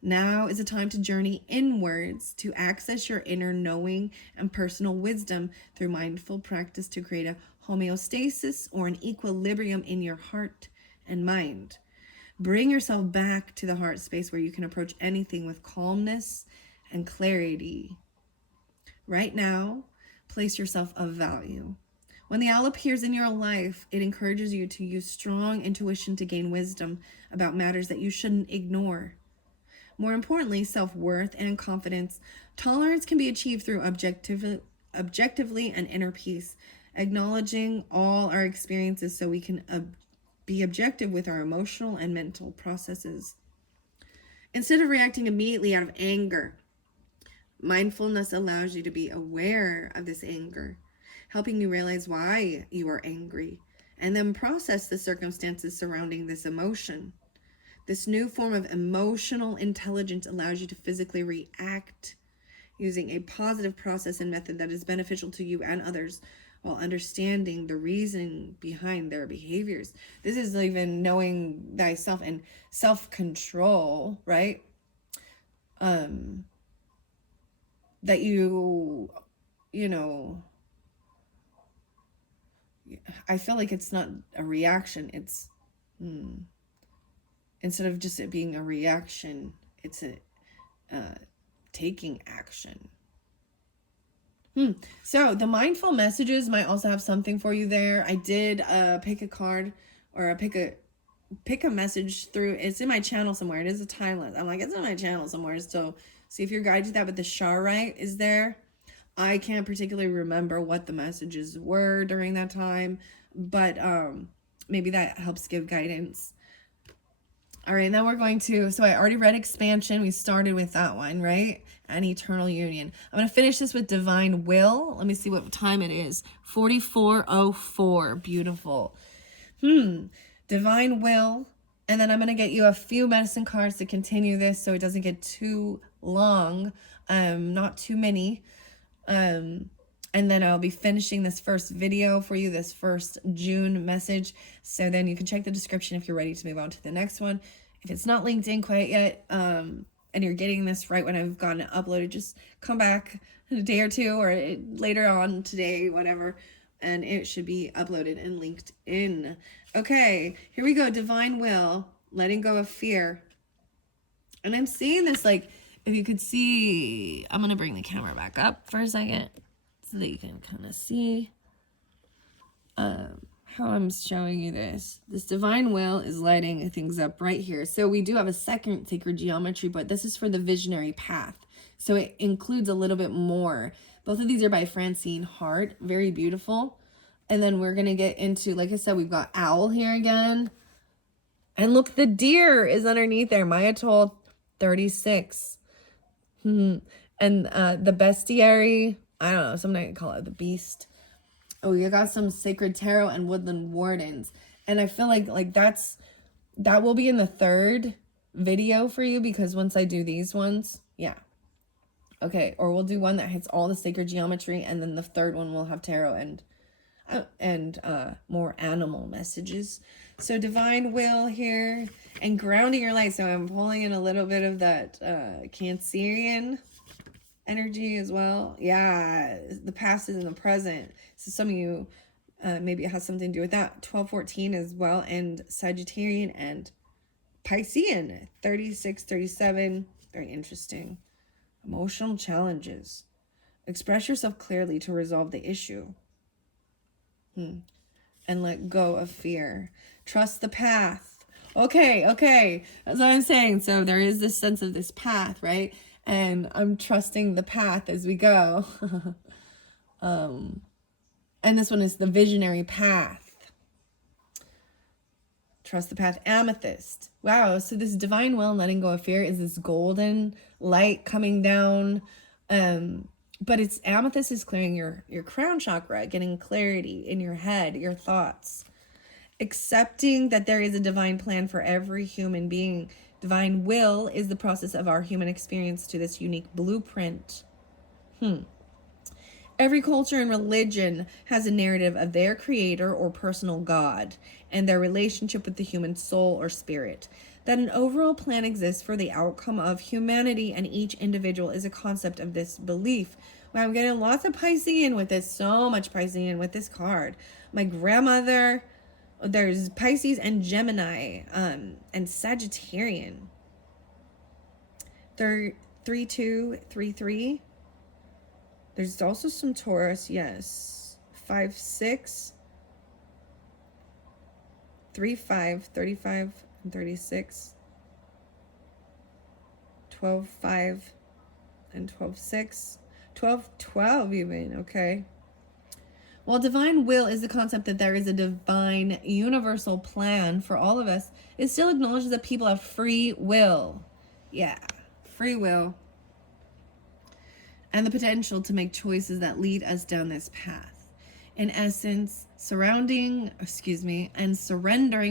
Now is a time to journey inwards to access your inner knowing and personal wisdom through mindful practice to create a homeostasis or an equilibrium in your heart and mind. Bring yourself back to the heart space where you can approach anything with calmness and clarity. Right now, place yourself of value. When the owl appears in your life, it encourages you to use strong intuition to gain wisdom about matters that you shouldn't ignore. More importantly, self-worth and confidence. Tolerance can be achieved through objectively and inner peace, acknowledging all our experiences so we can be objective with our emotional and mental processes. Instead of reacting immediately out of anger, mindfulness allows you to be aware of this anger, helping you realize why you are angry, and then process the circumstances surrounding this emotion. This new form of emotional intelligence allows you to physically react using a positive process and method that is beneficial to you and others, while understanding the reason behind their behaviors. This is even knowing thyself and self-control, right? That you know, I feel like it's not a reaction. It's, instead of just it being a reaction, it's a taking action. So the mindful messages might also have something for you there. I did pick a card or pick a message through. It's in my channel somewhere. It is a timeless. I'm like, it's in my channel somewhere. So see if your guide did that. But the Charoite is there. I can't particularly remember what the messages were during that time, but maybe that helps give guidance. All right, now we're going to, so I already read Expansion. We started with that one, right? And Eternal Union. I'm going to finish this with Divine Will. Let me see what time it is. 44:04. Beautiful. Divine Will. And then I'm going to get you a few medicine cards to continue this so it doesn't get too long. Not too many. And then I'll be finishing this first video for you, this first June message. So then you can check the description if you're ready to move on to the next one. If it's not linked in quite yet, and you're getting this right when I've gotten it uploaded, just come back in a day or two or later on today, whatever, and it should be uploaded and linked in. Okay, here we go. Divine Will, letting go of fear. And I'm seeing this, like, if you could see, I'm going to bring the camera back up for a second so that you can kind of see how I'm showing you this. This divine will is lighting things up right here. So we do have a second sacred geometry, but this is for the visionary path. So it includes a little bit more. Both of these are by Francine Hart. Very beautiful. And then we're going to get into, like I said, we've got owl here again. And look, the deer is underneath there. Maya told 36. And the bestiary, I don't know, something I can call it the beast. Oh, you got some sacred tarot and woodland wardens. And I feel like that will be in the third video for you, because once I do these ones, yeah. Okay, or we'll do one that hits all the sacred geometry, and then the third one will have tarot and more animal messages. So divine will here, and grounding your light. So I'm pulling in a little bit of that Cancerian energy as well. Yeah, the past is in the present. So some of you, maybe it has something to do with that. 1214 as well, and Sagittarian and Piscean. 36, 37. Very interesting. Emotional challenges. Express yourself clearly to resolve the issue. And let go of fear. Trust the path. Okay. That's what I'm saying. So there is this sense of this path, right? And I'm trusting the path as we go. And this one is the visionary path. Trust the path. Amethyst. Wow. So this divine will and letting go of fear is this golden light coming down. But it's amethyst is clearing your crown chakra, getting clarity in your head, your thoughts. Accepting that there is a divine plan for every human being. Divine will is the process of our human experience to this unique blueprint. Every culture and religion has a narrative of their creator or personal God and their relationship with the human soul or spirit. That an overall plan exists for the outcome of humanity and each individual is a concept of this belief. Wow, I'm getting lots of Piscean with this, so much Piscean with this card. My grandmother, there's Pisces and Gemini, and Sagittarian. They're 3233. There's also some Taurus, yes. 5-6, 3-5, 35, and 36. 12-5 and 12-6. 12-12 even, okay. While divine will is the concept that there is a divine universal plan for all of us, it still acknowledges that people have free will. Yeah, free will. And the potential to make choices that lead us down this path. In essence, surrendering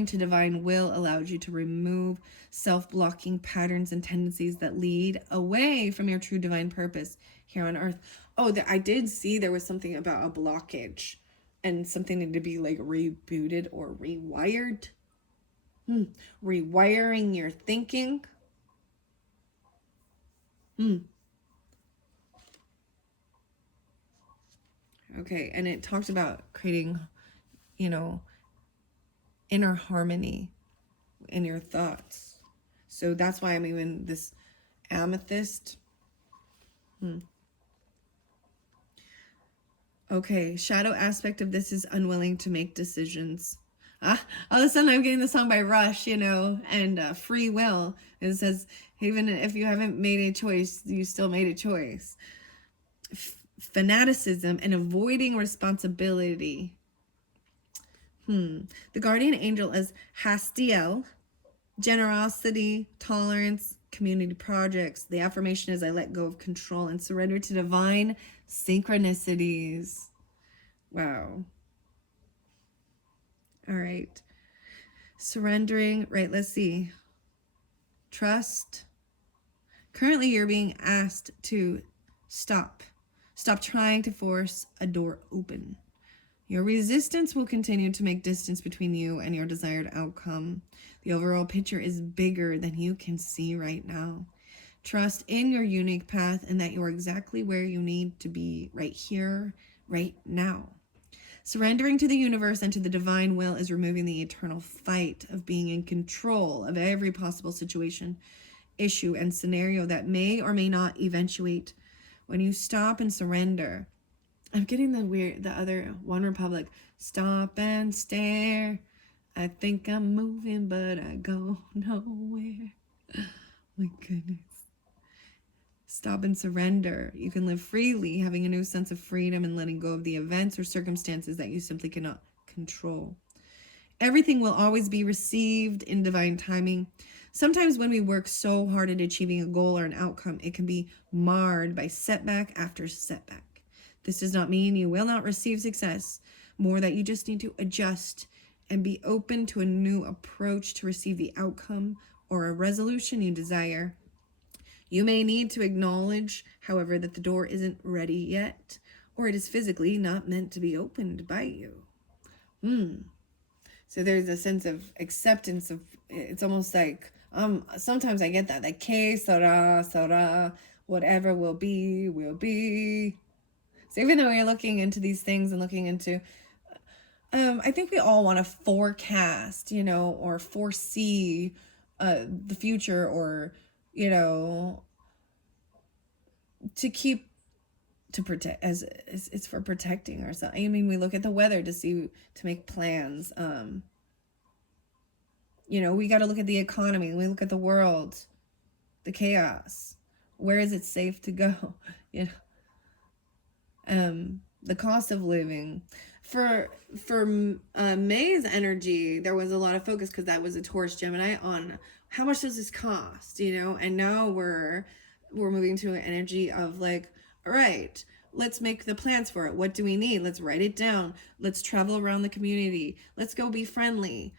to divine will allows you to remove self-blocking patterns and tendencies that lead away from your true divine purpose here on earth. Oh, I did see there was something about a blockage and something needed to be like rebooted or rewired. Rewiring your thinking. Okay, and it talked about creating, inner harmony in your thoughts. So that's why I'm even this amethyst. Okay, shadow aspect of this is unwilling to make decisions. All of a sudden I'm getting the song by Rush, and free will. It says, even if you haven't made a choice, you still made a choice. Fanaticism and avoiding responsibility. The guardian angel is Hastiel. Generosity, tolerance, community projects. The affirmation is I let go of control and surrender to divine synchronicities. Wow. All right. Surrendering. Right, let's see. Trust. Currently, you're being asked to stop. Stop trying to force a door open. Your resistance will continue to make distance between you and your desired outcome. The overall picture is bigger than you can see right now. Trust in your unique path and that you're exactly where you need to be right here, right now. Surrendering to the universe and to the divine will is removing the eternal fight of being in control of every possible situation, issue, and scenario that may or may not eventuate. When you stop and surrender, I'm getting the other One Republic. Stop and stare. I think I'm moving, but I go nowhere. My goodness. Stop and surrender. You can live freely, having a new sense of freedom and letting go of the events or circumstances that you simply cannot control. Everything will always be received in divine timing. Sometimes when we work so hard at achieving a goal or an outcome, it can be marred by setback after setback. This does not mean you will not receive success, more that you just need to adjust and be open to a new approach to receive the outcome or a resolution you desire. You may need to acknowledge, however, that the door isn't ready yet, or it is physically not meant to be opened by you. So there's a sense of acceptance of, it's almost like, sometimes I get that, like, que sera, whatever will be, will be. So even though you're looking into these things and looking into, I think we all want to forecast, or foresee the future, or, to protect, as it's for protecting ourselves. I mean, we look at the weather to make plans. We got to look at the economy. We look at the world, the chaos. Where is it safe to go? The cost of living. For May's energy, there was a lot of focus, because that was a Taurus Gemini, on how much does this cost, and now we're moving to an energy of like, all right, let's make the plans for it. What do we need? Let's write it down. Let's travel around the community. Let's go be friendly,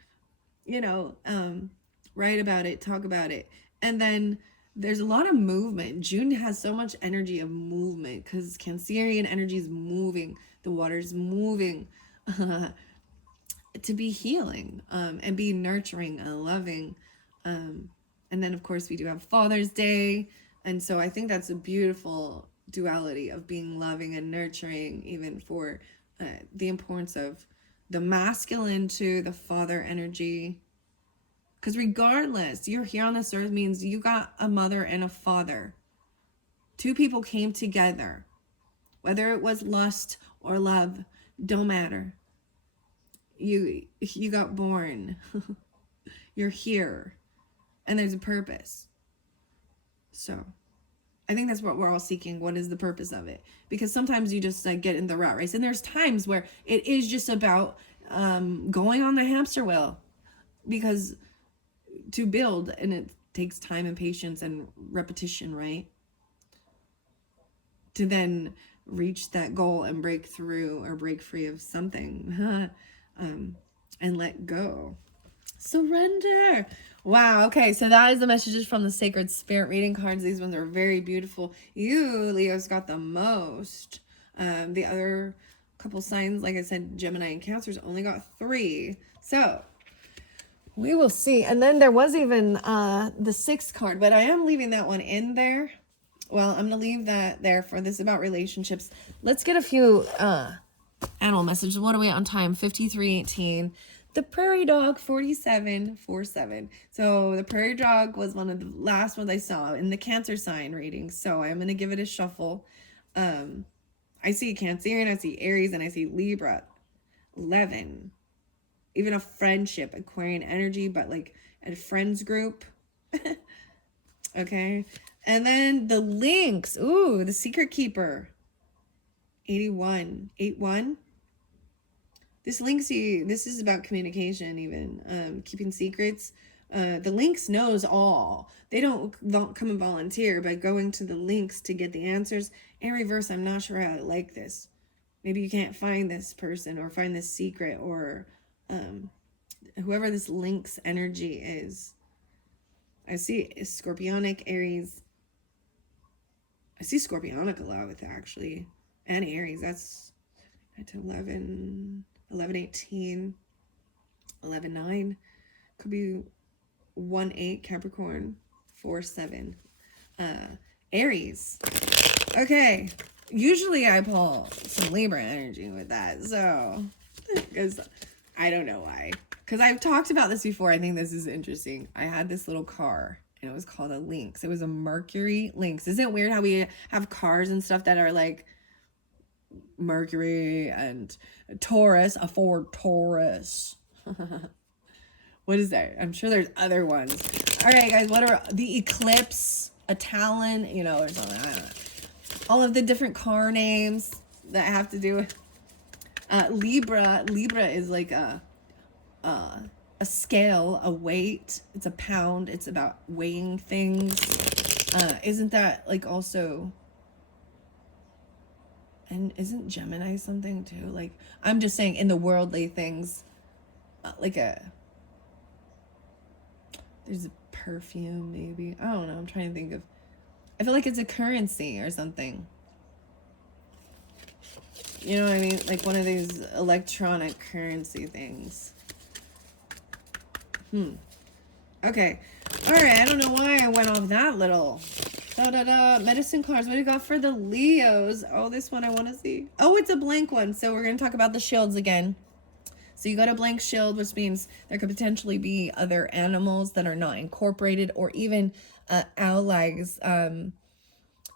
write about it, talk about it. And then there's a lot of movement. June has so much energy of movement, because Cancerian energy is moving. The water's moving to be healing, and be nurturing and loving. And then, of course, we do have Father's Day. And so I think that's a beautiful duality of being loving and nurturing, even for the importance of the masculine to the father energy. Because regardless, you're here on this earth means you got a mother and a father. Two people came together. Whether it was lust or love, don't matter. You got born. You're here. And there's a purpose. So I think that's what we're all seeking. What is the purpose of it? Because sometimes you just like get in the rat race. And there's times where it is just about going on the hamster wheel. Because to build, and it takes time and patience and repetition, right? To then reach that goal and break through or break free of something and let go. Surrender. Wow. Okay. So that is the messages from the Sacred Spirit reading cards. These ones are very beautiful. You, Leo's, got the most. The other couple signs, like I said, Gemini and Cancer's only got 3. So we will see. And then there was even the 6th card, but I am leaving that one in there. Well, I'm going to leave that there for this about relationships. Let's get a few animal messages. What are we on time? 53:18. The prairie dog, 47:47. So the prairie dog was one of the last ones I saw in the Cancer sign reading. So I'm going to give it a shuffle. I see Cancer, and I see Aries, and I see Libra. 11. Even a friendship, Aquarian energy, but like a friends group. Okay. And then the Lynx. Ooh, the Secret Keeper. 81. 81. This Lynxy, this is about communication, even keeping secrets. The Lynx knows all. They don't come and volunteer by going to the Lynx to get the answers. In reverse, I'm not sure how I like this. Maybe you can't find this person or find this secret, or whoever this Lynx energy is. I see Scorpionic, Aries. I see Scorpionic a lot with actually. And Aries. That's at 11, 18, 11, 9. Could be 1, 8, Capricorn, 4, 7. Aries. Okay. Usually I pull some Libra energy with that. So, because I don't know why. Because I've talked about this before. I think this is interesting. I had this little car, and it was called a Lynx. It was a Mercury Lynx. Isn't it weird how we have cars and stuff that are like Mercury and Taurus, a Ford Taurus. What is that? I'm sure there's other ones. All right, guys, what are the eclipse, a Talon, you know, or something. I don't know. All of the different car names that have to do with Libra. Libra is like a scale, a weight. It's a pound. It's about weighing things. Isn't that like also, and isn't Gemini something too? Like, I'm just saying in the worldly things, like there's a perfume maybe. I don't know. I'm trying to think of, I feel like it's a currency or something. You know what I mean? Like one of these electronic currency things. Okay. All right. I don't know why I went off that little. Medicine cards. What do you got for the Leos? Oh, this one I want to see. Oh, it's a blank one. So we're going to talk about the shields again. So you got a blank shield, which means there could potentially be other animals that are not incorporated or even allies.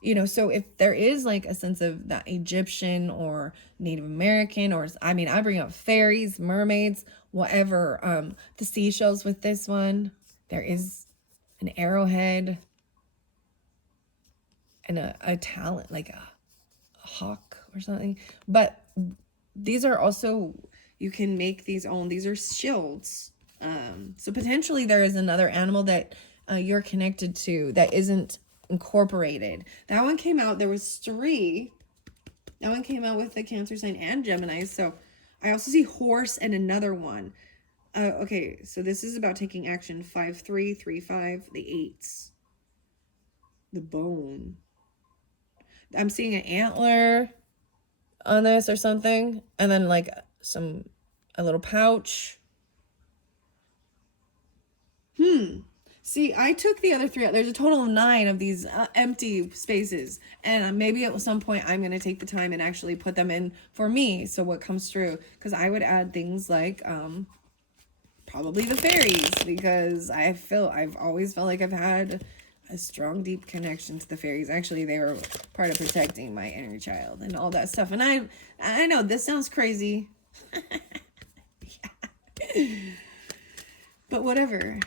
You know, so if there is like a sense of that Egyptian or Native American, or I mean, I bring up fairies, mermaids, whatever. The seashells with this one, there is an arrowhead and a talent, like a hawk or something. But these are also, you can make these own, these are shields. So potentially there is another animal that you're connected to that isn't incorporated. That one came out, there was 3. That one came out with the Cancer sign and Gemini. So I also see horse and another one. Okay, so this is about taking action. 5-3, 3-5, the 8s. The bone. I'm seeing an antler on this or something. And then like a little pouch. See, I took the other 3 out. There's a total of 9 of these empty spaces. And maybe at some point I'm going to take the time and actually put them in for me. So what comes through. Because I would add things like probably the fairies. Because I've always felt like I've had a strong, deep connection to the fairies. Actually, they were part of protecting my inner child and all that stuff. And I know this sounds crazy. But whatever.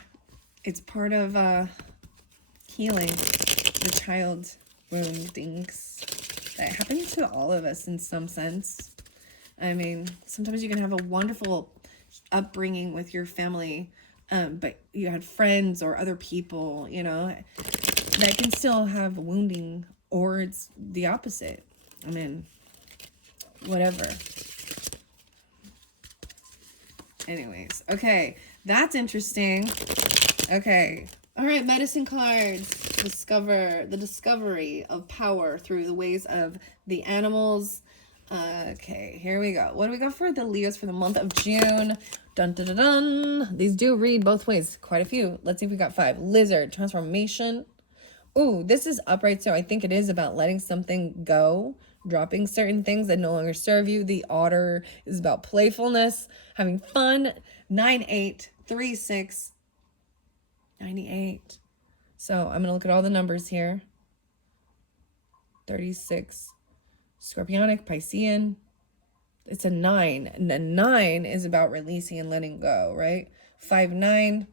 It's part of healing the child woundings that happen to all of us in some sense. I mean, sometimes you can have a wonderful upbringing with your family, but you had friends or other people, you know, that can still have wounding, or it's the opposite. I mean, whatever. Anyways, okay, that's interesting. Okay. All right, medicine cards. Discover the discovery of power through the ways of the animals. Okay, here we go. What do we got for the Leos for the month of June? Dun, dun, dun, dun. These do read both ways. Quite a few. Let's see if we got 5. Lizard, transformation. Ooh, this is upright, so I think it is about letting something go, dropping certain things that no longer serve you. The otter is about playfulness, having fun. 9-8, 3-6. 98. So I'm going to look at all the numbers here. 36. Scorpionic, Piscean. It's a 9. And a 9 is about releasing and letting go, right? 5-9.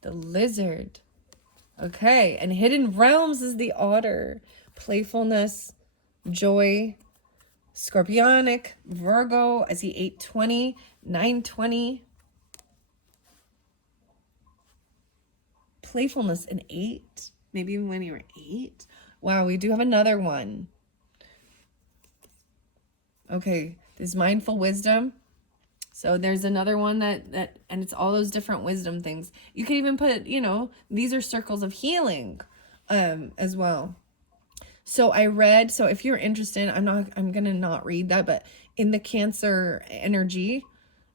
The lizard. Okay. And hidden realms is the otter. Playfulness, joy. Scorpionic, Virgo. I see 8-20, 9-20. Playfulness, an 8, maybe even when you were 8. Wow, we do have another one. Okay, this mindful wisdom. So there's another one that and it's all those different wisdom things. You could even put, you know, these are circles of healing as well. So I read, so if you're interested, I'm gonna not read that, but in the Cancer energy,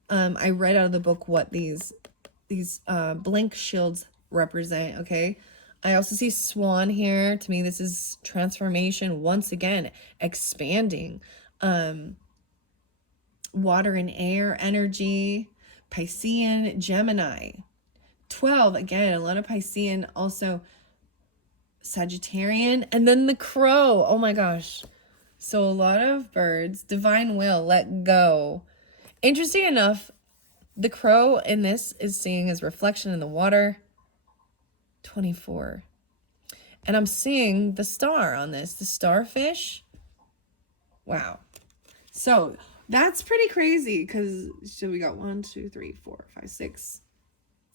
I read out of the book what these blank shields represent. Okay, I also see swan here. To me, this is transformation once again, expanding. Water and air energy, Piscean, Gemini. 12, again, a lot of Piscean, also Sagittarian, and then the crow. Oh my gosh, So a lot of birds, divine will, let go. Interesting enough, the crow in this is seeing his reflection in the water. 24. And I'm seeing the star on this, the starfish. Wow. So that's pretty crazy because so we got 1, 2, 3, 4, 5, 6.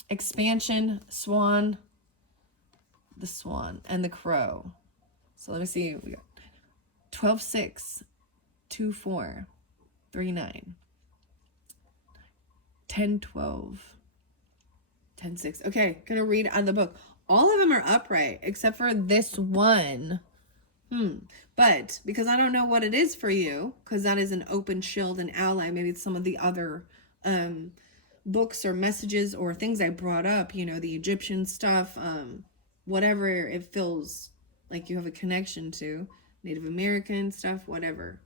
Expansion, swan, the swan, and the crow. So let me see. We got 12, 6, 2, 4, 3, 9, 10, 12, 10, 6. Okay, gonna read out of the book. All of them are upright except for this one. But because I don't know what it is for you, because that is an open shield and ally, maybe it's some of the other books or messages or things I brought up, you know, the Egyptian stuff, whatever it feels like you have a connection to, Native American stuff, whatever.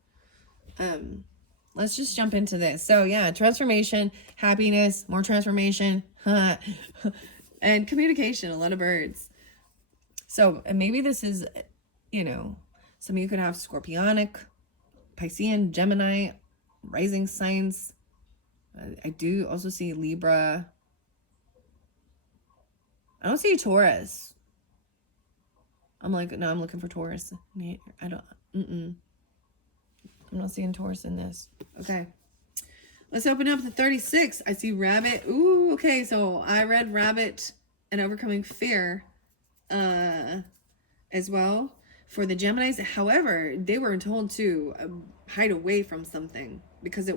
Let's just jump into this. So yeah, transformation, happiness, more transformation, and communication, a lot of birds. So maybe this is, you know, some of you could have Scorpionic, Piscean, Gemini, rising signs. I do also see Libra. I don't see Taurus. I'm like, no, I'm looking for Taurus. I don't, I'm not seeing Taurus in this. Okay. Let's open up the 36. I see Rabbit. Ooh, okay. So I read Rabbit and Overcoming Fear as well for the Geminis. However, they were told to hide away from something because they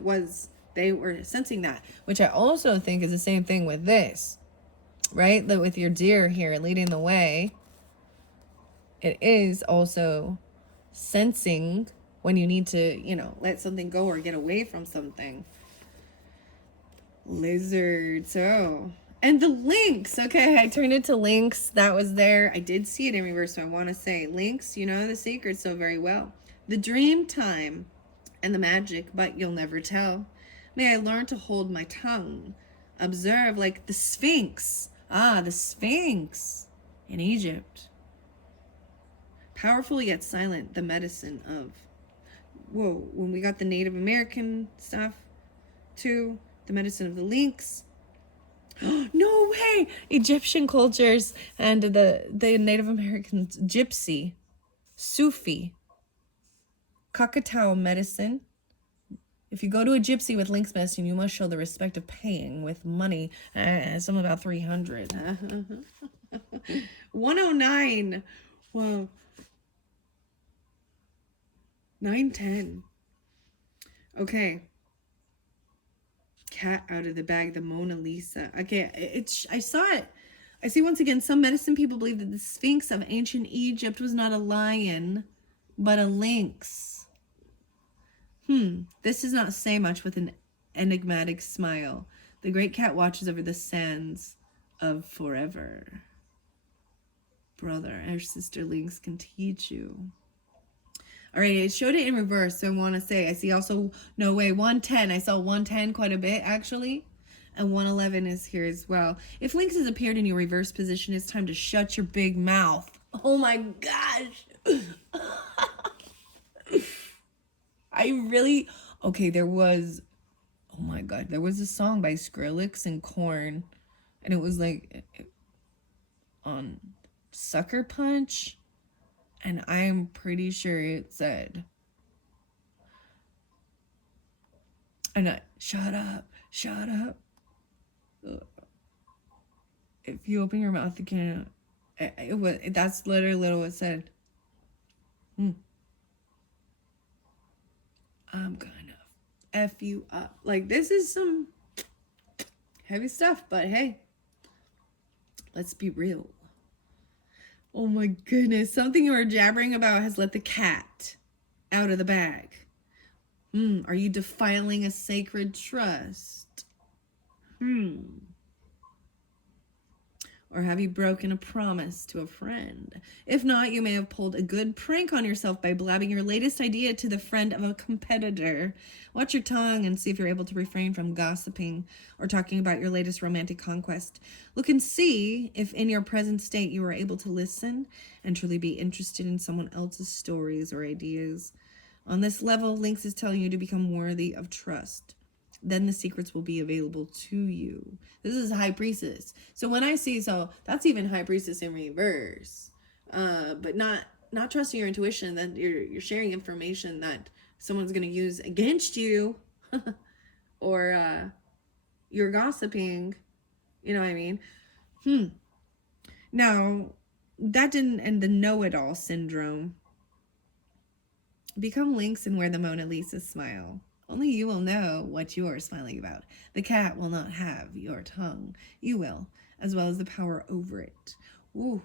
were sensing that, which I also think is the same thing with this, right? That with your deer here leading the way, it is also sensing when you need to, you know, let something go or get away from something. Lizard. So, and the Lynx. Okay, I turned it to Lynx. That was there. I did see it in reverse, so I want to say Lynx, you know the secret so very well. The dream time and the magic, but you'll never tell. May I learn to hold my tongue. Observe like the Sphinx. Ah, the Sphinx in Egypt. Powerful yet silent, the medicine of. Whoa, when we got the Native American stuff too, the medicine of the lynx. No way! Egyptian cultures and the Native Americans, gypsy, Sufi, Kakatao medicine. If you go to a gypsy with lynx medicine, you must show the respect of paying with money. Some about 300. 109. Wow. 910. Okay. Cat out of the bag, the Mona Lisa. Okay, I saw it. I see once again, some medicine people believe that the Sphinx of ancient Egypt was not a lion, but a lynx. This does not say much with an enigmatic smile. The great cat watches over the sands of forever. Brother, our sister lynx can teach you. All right, it showed it in reverse, so I want to say, I see also, no way, 110. I saw 110 quite a bit, actually. And 111 is here as well. If Lynx has appeared in your reverse position, it's time to shut your big mouth. Oh my gosh. Okay, there was a song by Skrillex and Korn. And it was like, on Sucker Punch. And I'm pretty sure it said, shut up. If you open your mouth again, that's literally what it said. I'm gonna F you up. Like, this is some heavy stuff, but hey, let's be real. Oh my goodness, something you were jabbering about has let the cat out of the bag. Are you defiling a sacred trust? Or have you broken a promise to a friend? If not, you may have pulled a good prank on yourself by blabbing your latest idea to the friend of a competitor. Watch your tongue and see if you're able to refrain from gossiping or talking about your latest romantic conquest. Look and see if in your present state you are able to listen and truly be interested in someone else's stories or ideas. On this level, Lynx is telling you to become worthy of trust. Then the secrets will be available to you. This is High Priestess. So when I see, so that's even High Priestess in reverse. But not trusting your intuition, that you're sharing information that someone's going to use against you, or you're gossiping. You know what I mean? Now, that didn't end the know-it-all syndrome. Become Lynx and wear the Mona Lisa smile. Only you will know what you are smiling about. The cat will not have your tongue. You will, as well as the power over it. Ooh,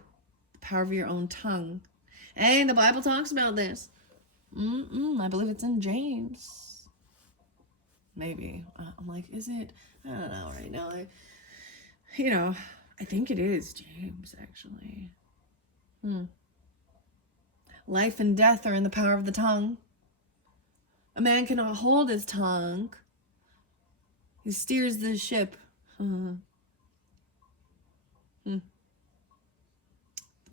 the power of your own tongue. Hey, the Bible talks about this. I believe it's in James. Maybe. I'm like, is it? I don't know right now. I think it is James, actually. Life and death are in the power of the tongue. A man cannot hold his tongue. He steers the ship. The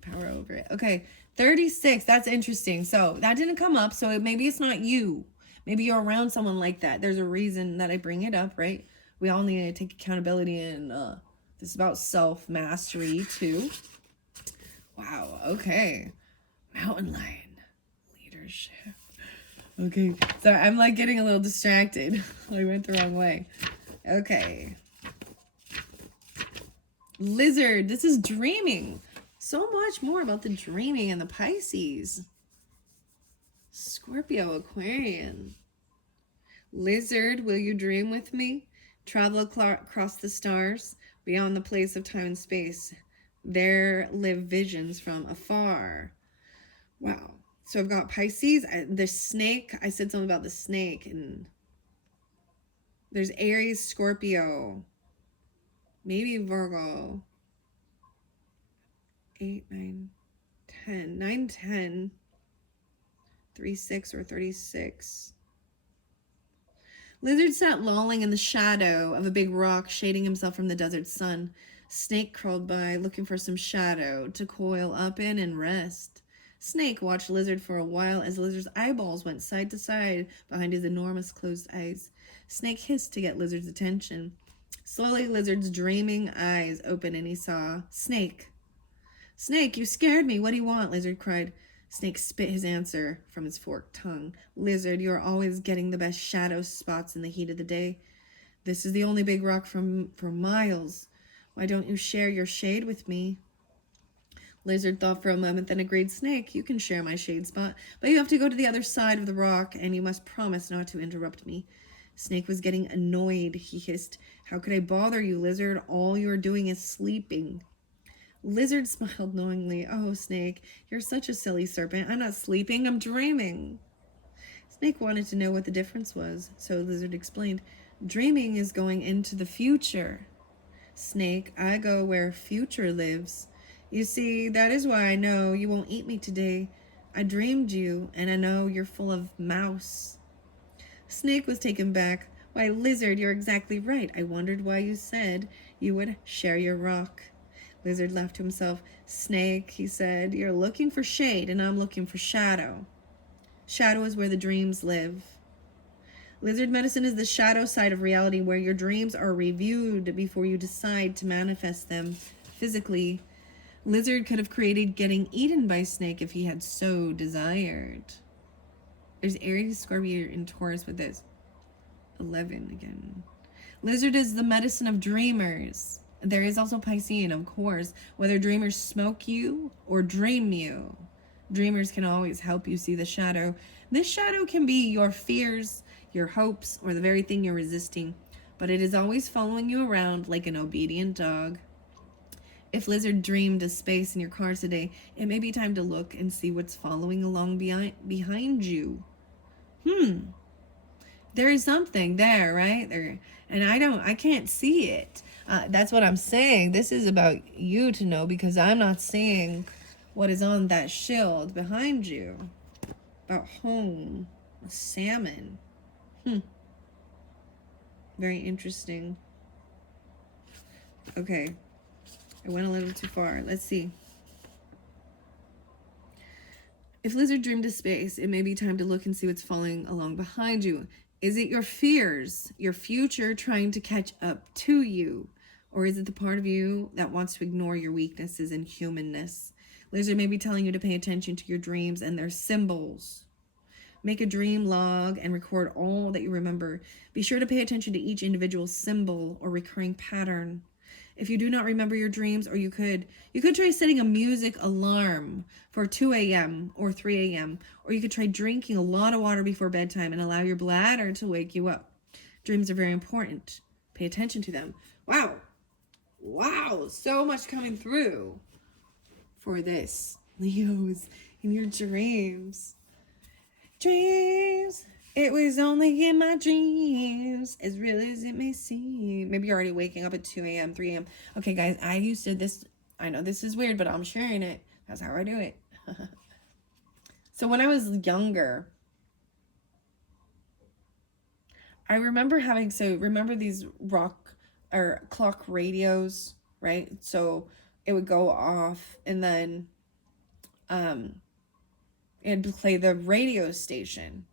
power over it. Okay, 36. That's interesting. So that didn't come up. So maybe it's not you. Maybe you're around someone like that. There's a reason that I bring it up, right? We all need to take accountability, and this is about self-mastery too. Wow, okay. Mountain lion leadership. Okay, so I'm like getting a little distracted. I went the wrong way. Okay. Lizard, this is dreaming. So much more about the dreaming and the Pisces. Scorpio, Aquarian. Lizard, will you dream with me? Travel across the stars, beyond the place of time and space. There live visions from afar. Wow. So I've got Pisces, the snake. I said something about the snake. And there's Aries, Scorpio. Maybe Virgo. 8, 9, 10. 9, 10. 3, 6, or 36. Lizard sat lolling in the shadow of a big rock, shading himself from the desert sun. Snake crawled by, looking for some shadow to coil up in and rest. Snake watched Lizard for a while as Lizard's eyeballs went side to side behind his enormous closed eyes. Snake hissed to get Lizard's attention. Slowly, Lizard's dreaming eyes opened and he saw Snake. Snake, you scared me. What do you want? Lizard cried. Snake spit his answer from his forked tongue. Lizard, you are always getting the best shadow spots in the heat of the day. This is the only big rock for miles. Why don't you share your shade with me? Lizard thought for a moment, then agreed. Snake, you can share my shade spot, but you have to go to the other side of the rock, and you must promise not to interrupt me. Snake was getting annoyed. He hissed, how could I bother you, Lizard? All you're doing is sleeping. Lizard smiled knowingly. Oh, Snake, you're such a silly serpent. I'm not sleeping, I'm dreaming. Snake wanted to know what the difference was, so Lizard explained, dreaming is going into the future. Snake, I go where future lives. You see, that is why I know you won't eat me today. I dreamed you, and I know you're full of mouse. Snake was taken back. Why, Lizard, you're exactly right. I wondered why you said you would share your rock. Lizard laughed to himself. Snake, he said, you're looking for shade, and I'm looking for shadow. Shadow is where the dreams live. Lizard medicine is the shadow side of reality where your dreams are reviewed before you decide to manifest them physically. Lizard could have created getting eaten by Snake if he had so desired. There's Aries, Scorpio, and Taurus with this. 11 again. Lizard is the medicine of dreamers. There is also Piscean, of course. Whether dreamers smoke you or dream you, dreamers can always help you see the shadow. This shadow can be your fears, your hopes, or the very thing you're resisting, but it is always following you around like an obedient dog. If Lizard dreamed a space in your car today, it may be time to look and see what's following along behind you. There is something there, right? There, and I can't see it. That's what I'm saying. This is about you to know, because I'm not seeing what is on that shield behind you. About home. A salmon. Very interesting. Okay. I went a little too far. Let's see. If lizard dreamed to space, it may be time to look and see what's falling along behind you. Is it your fears, your future trying to catch up to you? Or is it the part of you that wants to ignore your weaknesses and humanness? Lizard may be telling you to pay attention to your dreams and their symbols. Make a dream log and record all that you remember. Be sure to pay attention to each individual symbol or recurring pattern. If you do not remember your dreams, or you could try setting a music alarm for 2 a.m. or 3 a.m. Or you could try drinking a lot of water before bedtime and allow your bladder to wake you up. Dreams are very important. Pay attention to them. Wow. Wow. So much coming through for this. Leos, in your dreams. Dreams. It was only in my dreams, as real as it may seem. Maybe you're already waking up at 2 a.m., 3 a.m. Okay, guys, I used to this. I know this is weird, but I'm sharing it. That's how I do it. So when I was younger, I remember remember these rock or clock radios, right? So it would go off and then it'd play the radio station.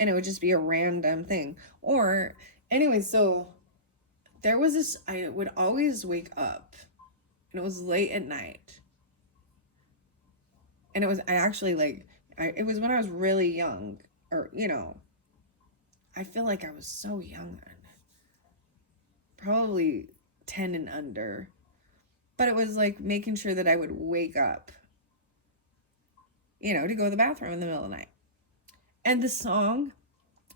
And it would just be a random thing. Or, anyway, so there was this, I would always wake up. And it was late at night. And it was, it was when I was really young. Or, I feel like I was so young then. Probably 10 and under. But it was like making sure that I would wake up. To go to the bathroom in the middle of the night. And the song,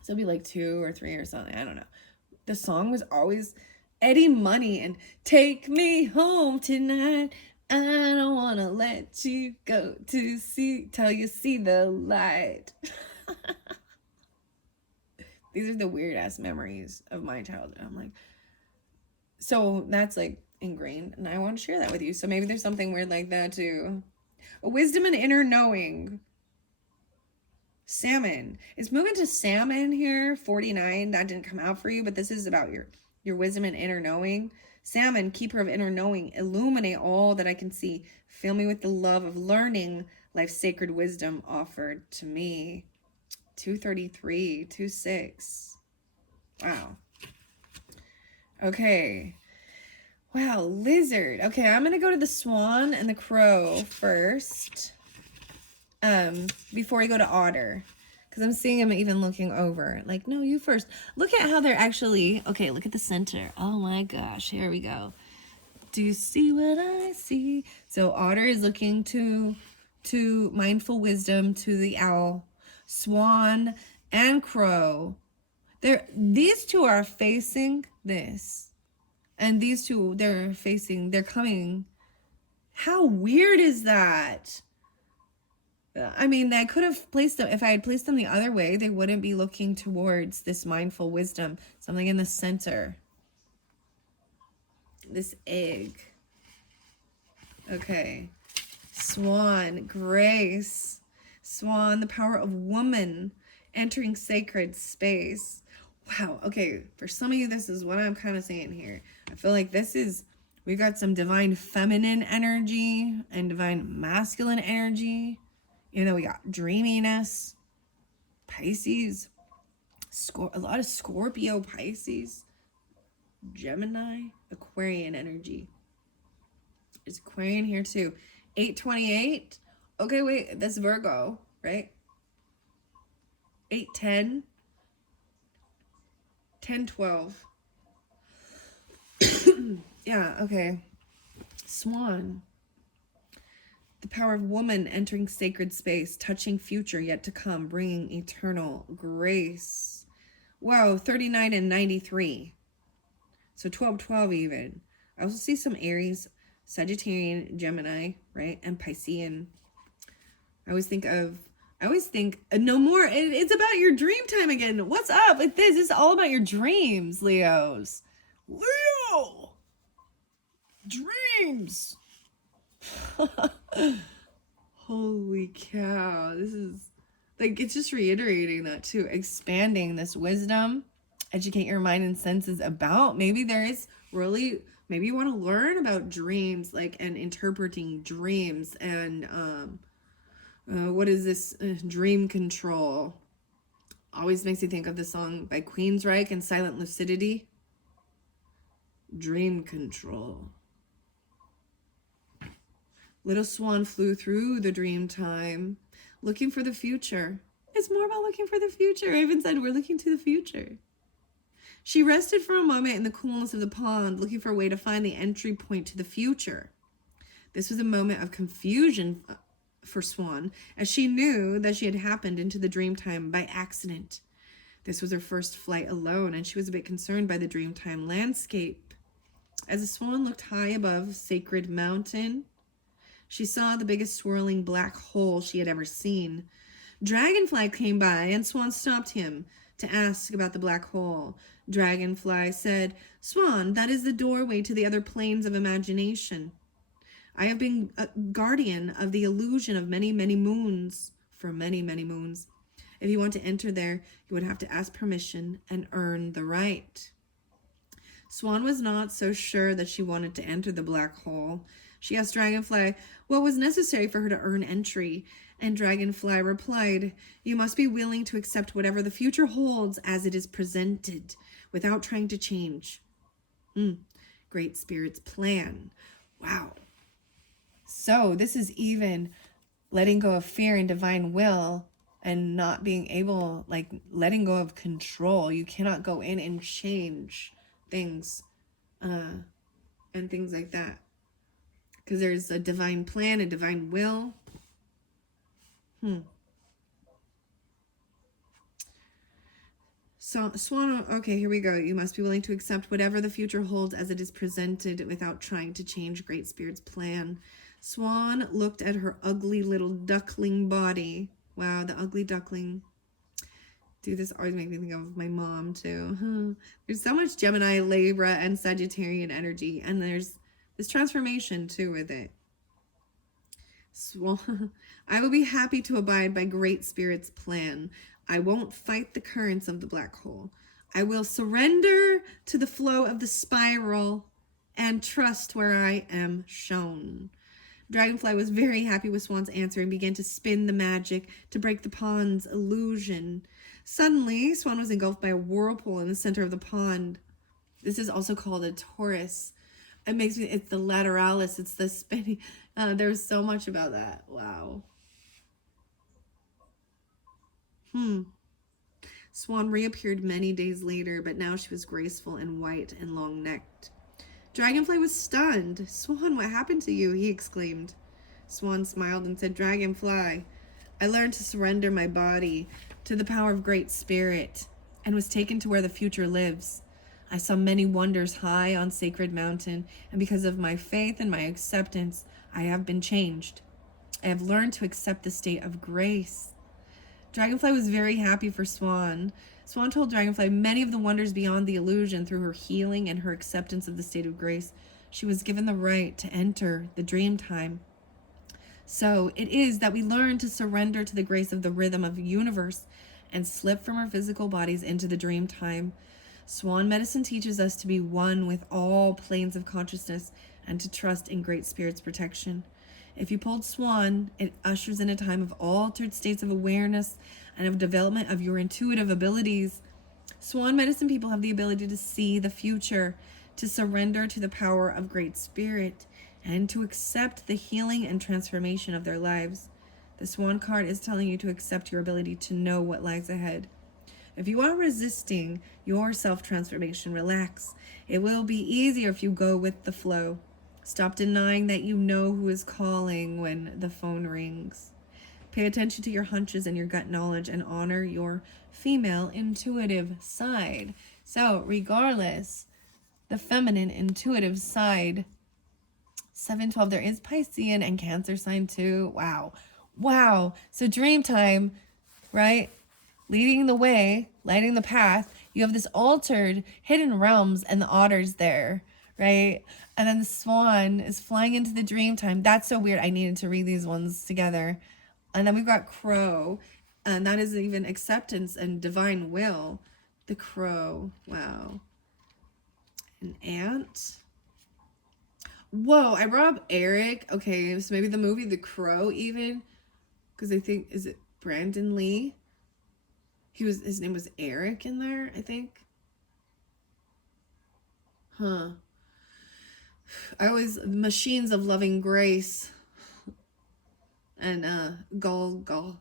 so it'd be like 2 or 3 or something, I don't know. The song was always Eddie Money and Take Me Home Tonight. I don't want to let you go till you see the light. These are the weird ass memories of my childhood. I'm like, so that's like ingrained and I want to share that with you. So maybe there's something weird like that too. Wisdom and inner knowing. Salmon. It's moving to salmon here. 49. That didn't come out for you, but this is about your wisdom and inner knowing. Salmon, keeper of inner knowing. Illuminate all that I can see. Fill me with the love of learning life's sacred wisdom offered to me. 233. 26. Wow. Okay. Wow, lizard. Okay, I'm going to go to the swan and the crow first. Before I go to otter, because I'm seeing him even looking over. Like, no, you first. Look at how they're actually, okay, look at the center. Oh my gosh, here we go. Do you see what I see? So otter is looking to mindful wisdom to the owl. Swan and crow. These two are facing this. And these two, they're coming. How weird is that? I mean, I could have placed them, if I had placed them the other way, they wouldn't be looking towards this mindful wisdom. Something in the center. This egg. Okay. Swan, grace. Swan, the power of woman entering sacred space. Wow. Okay. For some of you, this is what I'm kind of saying here. I feel like we got some divine feminine energy and divine masculine energy. We got dreaminess, Pisces, a lot of Scorpio, Pisces, Gemini, Aquarian energy. There's Aquarian here too. 828. Okay, wait, that's Virgo, right? 810. 1012. Yeah, okay. Swan. The power of woman entering sacred space, touching future yet to come, bringing eternal grace. Wow, 39 and 93. So 12 even. I also see some Aries, Sagittarian, Gemini, right? And Piscean. I always think no more. It's about your dream time again. What's up with this? It's all about your dreams, Leos. Leo! Dreams! Holy cow. This is like, it's just reiterating that too. Expanding this wisdom. Educate your mind and senses about. Maybe you want to learn about dreams, like, and interpreting dreams and What is this? Dream Control. Always makes me think of the song by Queensryche and Silent Lucidity. Dream Control. Little Swan flew through the dream time, looking for the future. It's more about looking for the future. I even said we're looking to the future. She rested for a moment in the coolness of the pond, looking for a way to find the entry point to the future. This was a moment of confusion for Swan, as she knew that she had happened into the dreamtime by accident. This was her first flight alone, and she was a bit concerned by the dreamtime landscape. As the Swan looked high above Sacred Mountain, she saw the biggest swirling black hole she had ever seen. Dragonfly came by, and Swan stopped him to ask about the black hole. Dragonfly said, "Swan, that is the doorway to the other planes of imagination. I have been a guardian of the illusion of many, many moons for many, many moons. If you want to enter there, you would have to ask permission and earn the right." Swan was not so sure that she wanted to enter the black hole. She asked Dragonfly what was necessary for her to earn entry, and Dragonfly replied, "You must be willing to accept whatever the future holds as it is presented, without trying to change. Great Spirit's plan." Wow. So this is even letting go of fear and divine will, and not being able, like, letting go of control. You cannot go in and change things and things like that, because there's a divine plan, a divine will. So Swan, okay, here we go. You must be willing to accept whatever the future holds as it is presented, without trying to change Great Spirit's plan. Swan looked at her ugly little duckling body. Wow, the ugly duckling. Dude, this always makes me think of my mom too. There's so much Gemini, Libra, and Sagittarian energy, and there's this transformation too with it. Swan, I will be happy to abide by Great Spirit's plan. I won't fight the currents of the black hole. I will surrender to the flow of the spiral and trust where I am shown. Dragonfly was very happy with Swan's answer and began to spin the magic to break the pond's illusion. Suddenly, Swan was engulfed by a whirlpool in the center of the pond. This is also called a torus. It makes me, it's the lateralis, it's the spinning. There's so much about that. Wow. Swan reappeared many days later, but now she was graceful and white and long-necked. Dragonfly was stunned. "Swan, what happened to you?" he exclaimed. Swan smiled and said, "Dragonfly, I learned to surrender my body to the power of Great Spirit and was taken to where the future lives. I saw many wonders high on Sacred Mountain, and because of my faith and my acceptance, I have been changed. I have learned to accept the state of grace." Dragonfly was very happy for Swan. Swan told Dragonfly many of the wonders beyond the illusion. Through her healing and her acceptance of the state of grace, she was given the right to enter the dream time. So it is that we learn to surrender to the grace of the rhythm of the universe and slip from our physical bodies into the dream time. Swan medicine teaches us to be one with all planes of consciousness and to trust in Great Spirit's protection. If you pulled Swan, it ushers in a time of altered states of awareness and of development of your intuitive abilities. Swan medicine people have the ability to see the future, to surrender to the power of Great Spirit, and to accept the healing and transformation of their lives. The Swan card is telling you to accept your ability to know what lies ahead. If you are resisting your self-transformation, relax. It will be easier if you go with the flow. Stop denying that you know who is calling when the phone rings. Pay attention to your hunches and your gut knowledge, and honor your female intuitive side. So regardless, the feminine intuitive side, 712, there is Piscean and Cancer sign too. Wow. So dream time, right? Leading the way, lighting the path. You have this altered hidden realms and the otters there, right? And then the Swan is flying into the dream time. That's so weird. I needed to read these ones together. And then we've got Crow, and that is even acceptance and divine will. The Crow, wow. An ant. Whoa, I brought up Eric. Okay, so maybe the movie The Crow even. Because I think, is it Brandon Lee? His name was Eric in there, I think. Huh. Machines of Loving Grace. And Golgotham,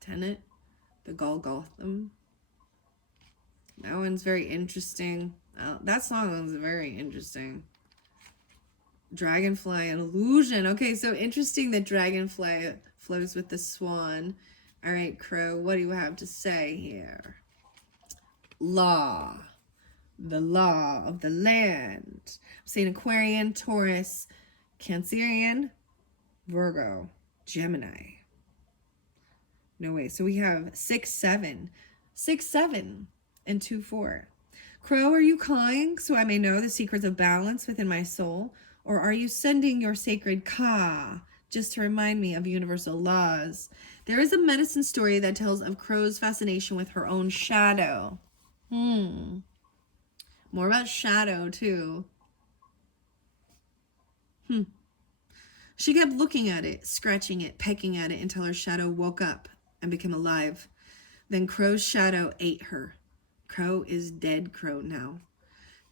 Tenet, the Golgotham. That one's very interesting. That song was very interesting. Dragonfly and Illusion. Okay, so interesting that Dragonfly flows with the swan. All right, Crow, what do you have to say here? Law. The law of the land. I'm saying Aquarian, Taurus, Cancerian, Virgo, Gemini. No way. So we have 6, 7. 6, 7, and 2, 4. Crow, are you calling so I may know the secrets of balance within my soul? Or are you sending your sacred Ka just to remind me of universal laws? There is a medicine story that tells of Crow's fascination with her own shadow. More about shadow, too. She kept looking at it, scratching it, pecking at it until her shadow woke up and became alive. Then Crow's shadow ate her. Crow is dead Crow now.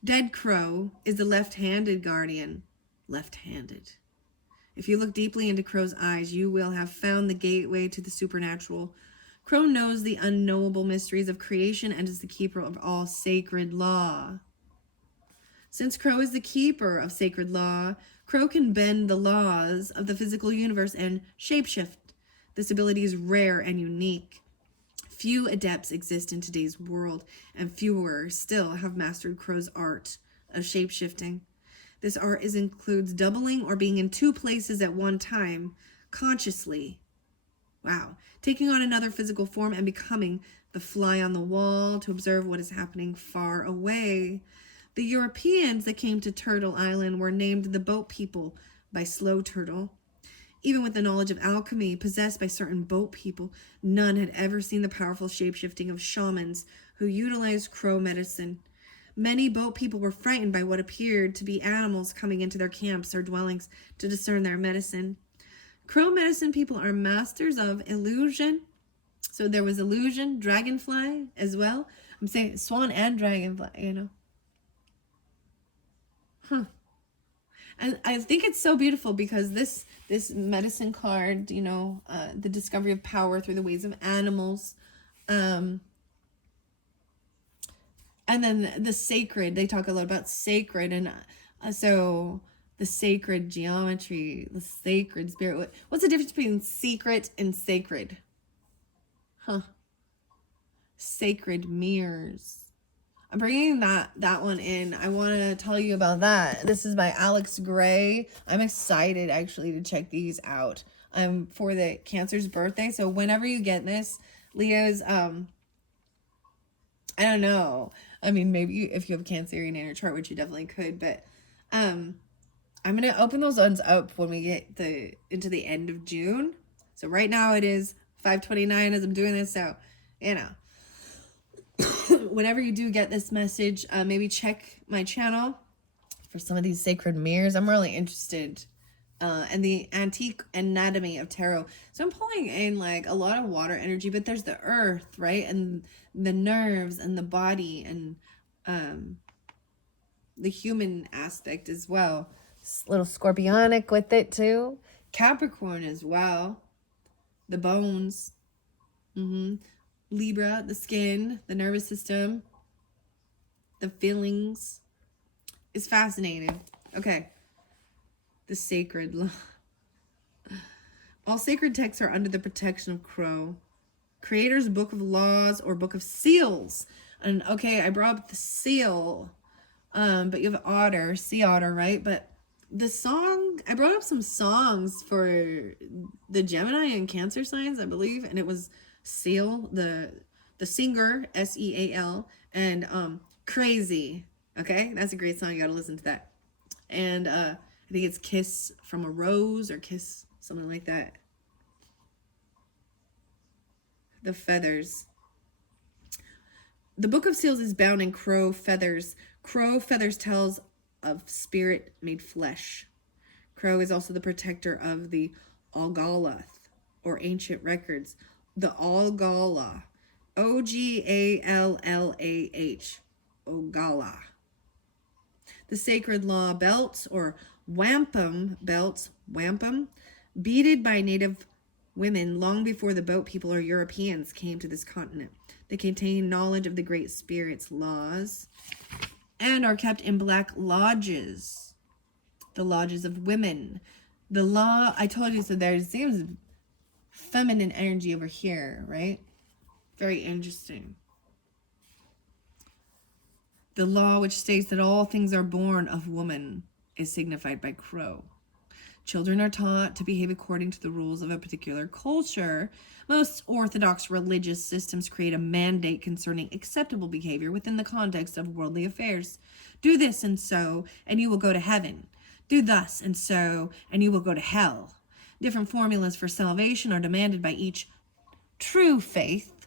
Dead Crow is the left-handed guardian. Left-handed. If you look deeply into Crow's eyes, you will have found the gateway to the supernatural. Crow knows the unknowable mysteries of creation and is the keeper of all sacred law. Since Crow is the keeper of sacred law, Crow can bend the laws of the physical universe and shapeshift. This ability is rare and unique. Few adepts exist in today's world, and fewer still have mastered Crow's art of shapeshifting. This art includes doubling or being in 2 places at one time, consciously. Wow. Taking on another physical form and becoming the fly on the wall to observe what is happening far away. The Europeans that came to Turtle Island were named the Boat People by Slow Turtle. Even with the knowledge of alchemy possessed by certain boat people, none had ever seen the powerful shapeshifting of shamans who utilized Crow medicine. Many boat people were frightened by what appeared to be animals coming into their camps or dwellings to discern their medicine. Crow medicine people are masters of illusion. So there was illusion, dragonfly as well. I'm saying swan and dragonfly, you know. And I think it's so beautiful because this medicine card, you know, the discovery of power through the ways of animals, and then the sacred, they talk a lot about sacred, and so the sacred geometry, the sacred spirit. What's the difference between secret and sacred? Sacred mirrors. I'm bringing that one in. I want to tell you about that. This is by Alex Gray. I'm excited actually to check these out. For the Cancer's birthday. So whenever you get this, Leo's, I don't know. I mean, maybe if you have Cancerian in your chart, which you definitely could, but I'm gonna open those ones up when we get into the end of June. So right now it is 5:29 as I'm doing this. So, you know. Whenever you do get this message, maybe check my channel for some of these sacred mirrors. I'm really interested in the antique anatomy of tarot. So I'm pulling in like a lot of water energy, but there's the earth, right? And the nerves and the body and the human aspect as well. It's a little scorpionic with it too. Capricorn as well. The bones. Libra, the skin, the nervous system, the feelings. It's fascinating. Okay. The sacred law. All sacred texts are under the protection of Crow. Creator's Book of Laws or Book of Seals. And okay, I brought up the seal. But you have otter, sea otter, right? But the song, I brought up some songs for the Gemini and Cancer signs, I believe, and it was Seal, the singer, Seal, and Crazy. Okay, that's a great song. You gotta listen to that. And I think it's Kiss from a Rose or Kiss, something like that. The feathers. The Book of Seals is bound in crow feathers. Crow feathers tells of spirit made flesh. Crow is also the protector of the Algalath. or ancient records. The Ogalla. Ogalllah. Ogalla. The sacred law belts or wampum belts, wampum, beaded by native women long before the boat people or Europeans came to this continent. They contain knowledge of the Great Spirit's laws and are kept in black lodges, the lodges of women. The law, I told you, so there seems feminine energy over here, right? Very interesting. The law which states that all things are born of woman is signified by crow. Children are taught to behave according to the rules of a particular culture. Most orthodox religious systems create a mandate concerning acceptable behavior within the context of worldly affairs. Do this and so, and you will go to heaven. Do thus and so, and you will go to hell. Different formulas for salvation are demanded by each true faith.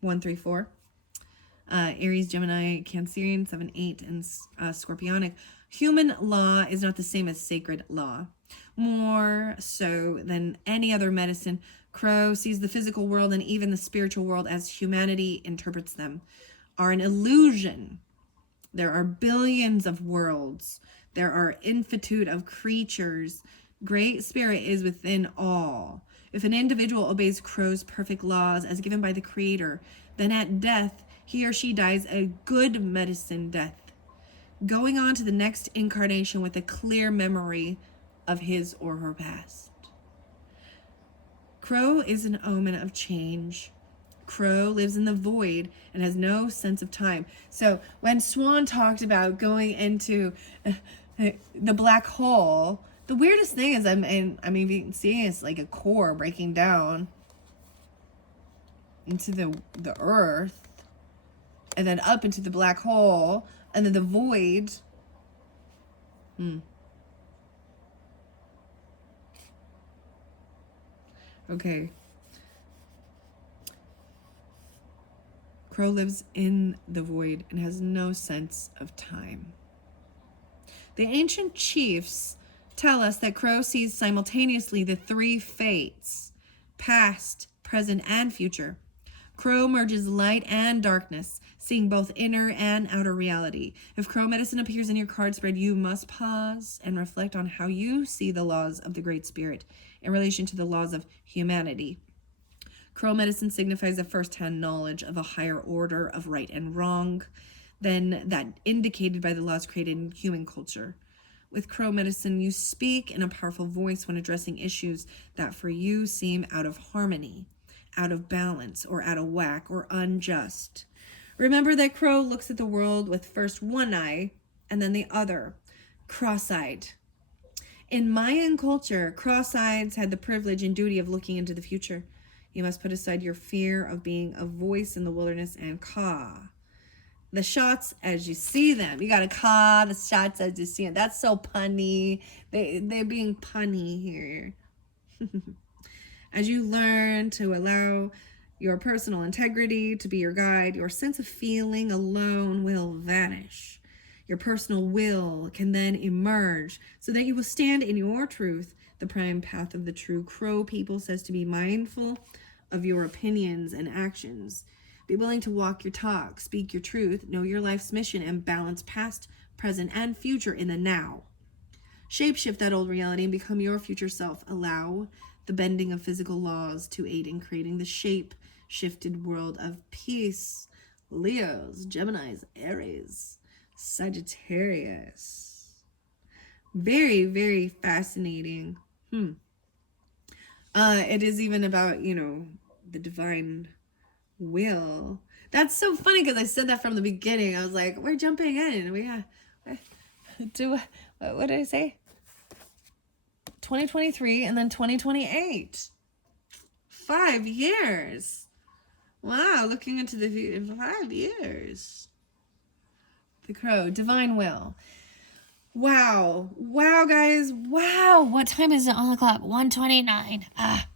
1, 3, 4. Aries, Gemini, Cancerian, 7, 8, and Scorpionic. Human law is not the same as sacred law. More so than any other medicine, Crow sees the physical world and even the spiritual world as humanity interprets them, are an illusion. There are billions of worlds. There are infinitude of creatures. Great Spirit is within all. If an individual obeys Crow's perfect laws as given by the Creator, then at death, he or she dies a good medicine death, going on to the next incarnation with a clear memory of his or her past. Crow is an omen of change. Crow lives in the void and has no sense of time. So when Swan talked about going into the black hole, the weirdest thing is I'm even seeing it's like a core breaking down into the earth, and then up into the black hole, and then the void. Okay. Crow lives in the void and has no sense of time. The ancient chiefs tell us that Crow sees simultaneously the three fates, past, present, and future. Crow merges light and darkness, seeing both inner and outer reality. If Crow medicine appears in your card spread, you must pause and reflect on how you see the laws of the Great Spirit in relation to the laws of humanity. Crow medicine signifies a first-hand knowledge of a higher order of right and wrong than that indicated by the laws created in human culture. With Crow medicine, you speak in a powerful voice when addressing issues that for you seem out of harmony, out of balance, or out of whack, or unjust. Remember that Crow looks at the world with first one eye and then the other, cross-eyed. In Mayan culture, cross-eyeds had the privilege and duty of looking into the future. You must put aside your fear of being a voice in the wilderness and caw the shots as you see them. You gotta caw the shots as you see them. That's so punny. They're being punny here. As you learn to allow your personal integrity to be your guide, your sense of feeling alone will vanish. Your personal will can then emerge so that you will stand in your truth. The prime path of the true Crow people says to be mindful of your opinions and actions. Be willing to walk your talk, speak your truth, know your life's mission, and balance past, present, and future in the now. Shapeshift that old reality and become your future self. Allow the bending of physical laws to aid in creating the shape-shifted world of peace. Leos, Geminis, Aries, Sagittarius. Very, very fascinating. It is even about, the divine will. That's so funny because I said that from the beginning. I was like, we're jumping in. What did I say? 2023 and then 2028. 5 years. Wow, looking into the future. 5 years. The Crow, divine will. Wow, guys. Wow. What time is it on the clock? 1:29.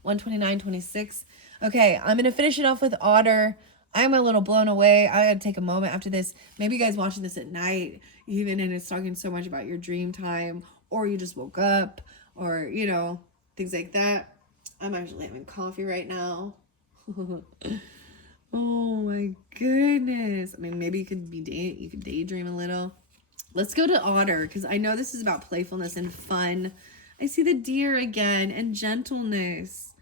1:29:26. Okay, I'm going to finish it off with Otter. I'm a little blown away. I gotta take a moment after this. Maybe you guys watching this at night, even, and it's talking so much about your dream time, or you just woke up, or, things like that. I'm actually having coffee right now. Oh my goodness. I mean, maybe you could daydream a little. Let's go to Otter, because I know this is about playfulness and fun. I see the deer again, and gentleness.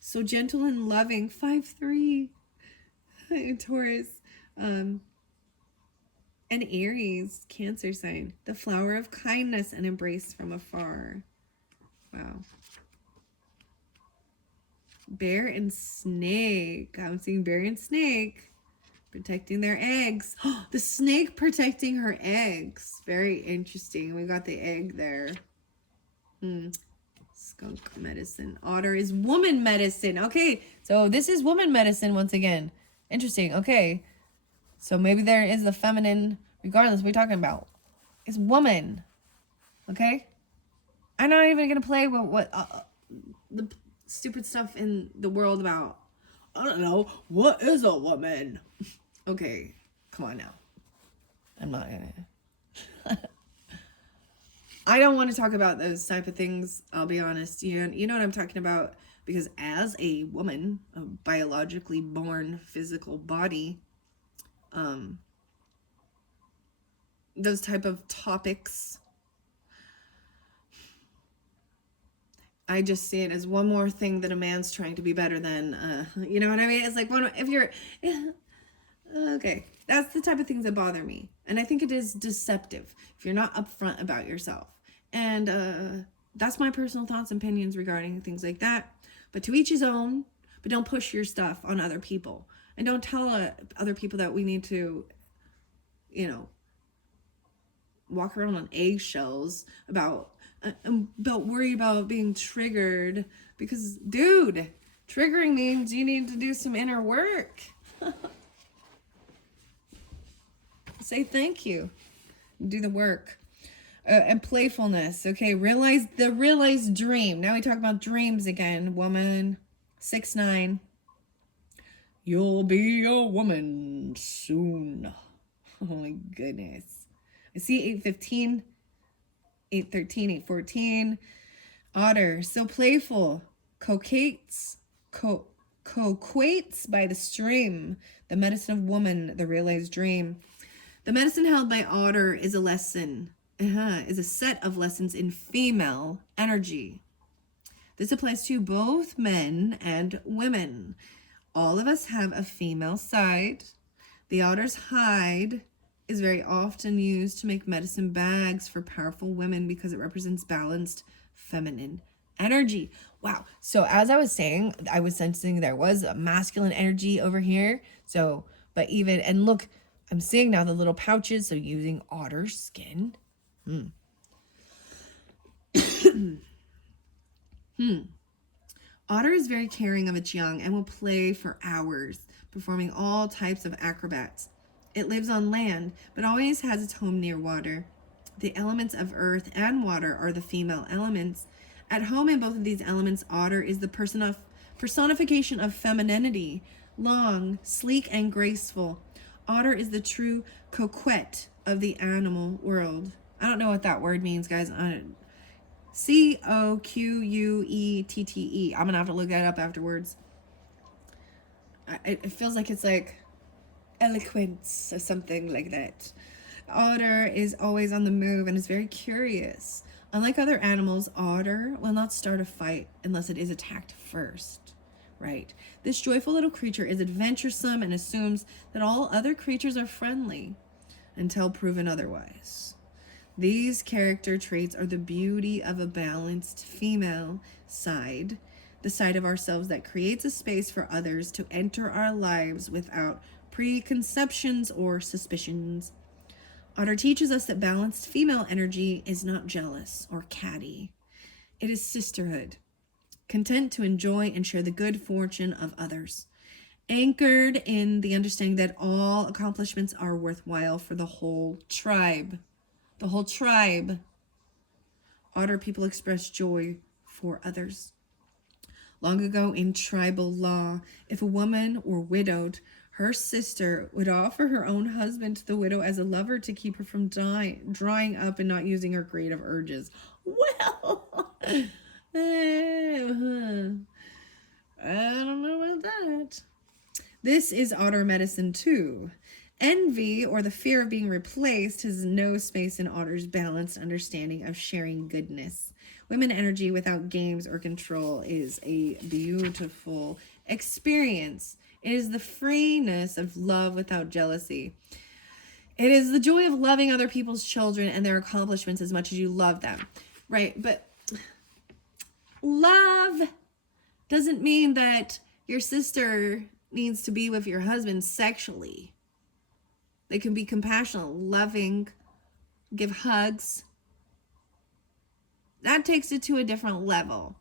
So gentle and loving. 5-3. Taurus. And Aries, Cancer sign. The flower of kindness and embrace from afar. Wow. Bear and snake. I'm seeing bear and snake protecting their eggs. The snake protecting her eggs. Very interesting. We got the egg there. Skunk medicine. Otter is woman medicine. Okay, so this is woman medicine once again. Interesting. Okay, so maybe there is the feminine, regardless, we're talking about. It's woman. Okay? I'm not even going to play with what the stupid stuff in the world about, I don't know, what is a woman? Okay, come on now. I'm not gonna. I don't want to talk about those type of things, I'll be honest. You know what I'm talking about? Because as a woman, a biologically born physical body, those type of topics, I just see it as one more thing that a man's trying to be better than, you know what I mean? It's like, if you're, okay, that's the type of things that bother me. And I think it is deceptive if you're not upfront about yourself. And that's my personal thoughts and opinions regarding things like that. But to each his own, but don't push your stuff on other people. And don't tell other people that we need to, walk around on eggshells about worry about being triggered, because dude, triggering means you need to do some inner work. Say thank you, do the work. And playfulness. Okay, realized dream. Now we talk about dreams again. Woman. 6-9. You'll be a woman soon. Oh my goodness. I see 8-15, 8-13, 8-14. Otter, so playful. Coquates by the stream. The medicine of woman, the realized dream. The medicine held by Otter is a lesson. Is a set of lessons in female energy. This applies to both men and women. All of us have a female side. The otter's hide is very often used to make medicine bags for powerful women because it represents balanced feminine energy. Wow. So as I was saying, I was sensing there was a masculine energy over here. So, and look, I'm seeing now the little pouches. So using otter skin. Otter is very caring of its young and will play for hours, performing all types of acrobats. It lives on land, but always has its home near water. The elements of earth and water are the female elements. At home in both of these elements, otter is the personification of femininity, long, sleek, and graceful. Otter is the true coquette of the animal world. I don't know what that word means, guys. Coquette. I'm gonna have to look that up afterwards. It feels like it's like eloquence or something like that. Otter is always on the move and is very curious. Unlike other animals, otter will not start a fight unless it is attacked first. Right? This joyful little creature is adventuresome and assumes that all other creatures are friendly until proven otherwise. These character traits are the beauty of a balanced female side, the side of ourselves that creates a space for others to enter our lives without preconceptions or suspicions. Otter teaches us that balanced female energy is not jealous or catty. It is sisterhood, content to enjoy and share the good fortune of others, anchored in the understanding that all accomplishments are worthwhile for the whole tribe. The whole tribe. Otter people express joy for others. Long ago in tribal law, if a woman were widowed, her sister would offer her own husband to the widow as a lover to keep her from drying up and not using her creative urges. Well, I don't know about that. This is otter medicine too. Envy, or the fear of being replaced, has no space in otter's balanced understanding of sharing goodness. Women energy without games or control is a beautiful experience. It is the freeness of love without jealousy. It is the joy of loving other people's children and their accomplishments as much as you love them. Right? But love doesn't mean that your sister needs to be with your husband sexually. They can be compassionate, loving, give hugs. That takes it to a different level.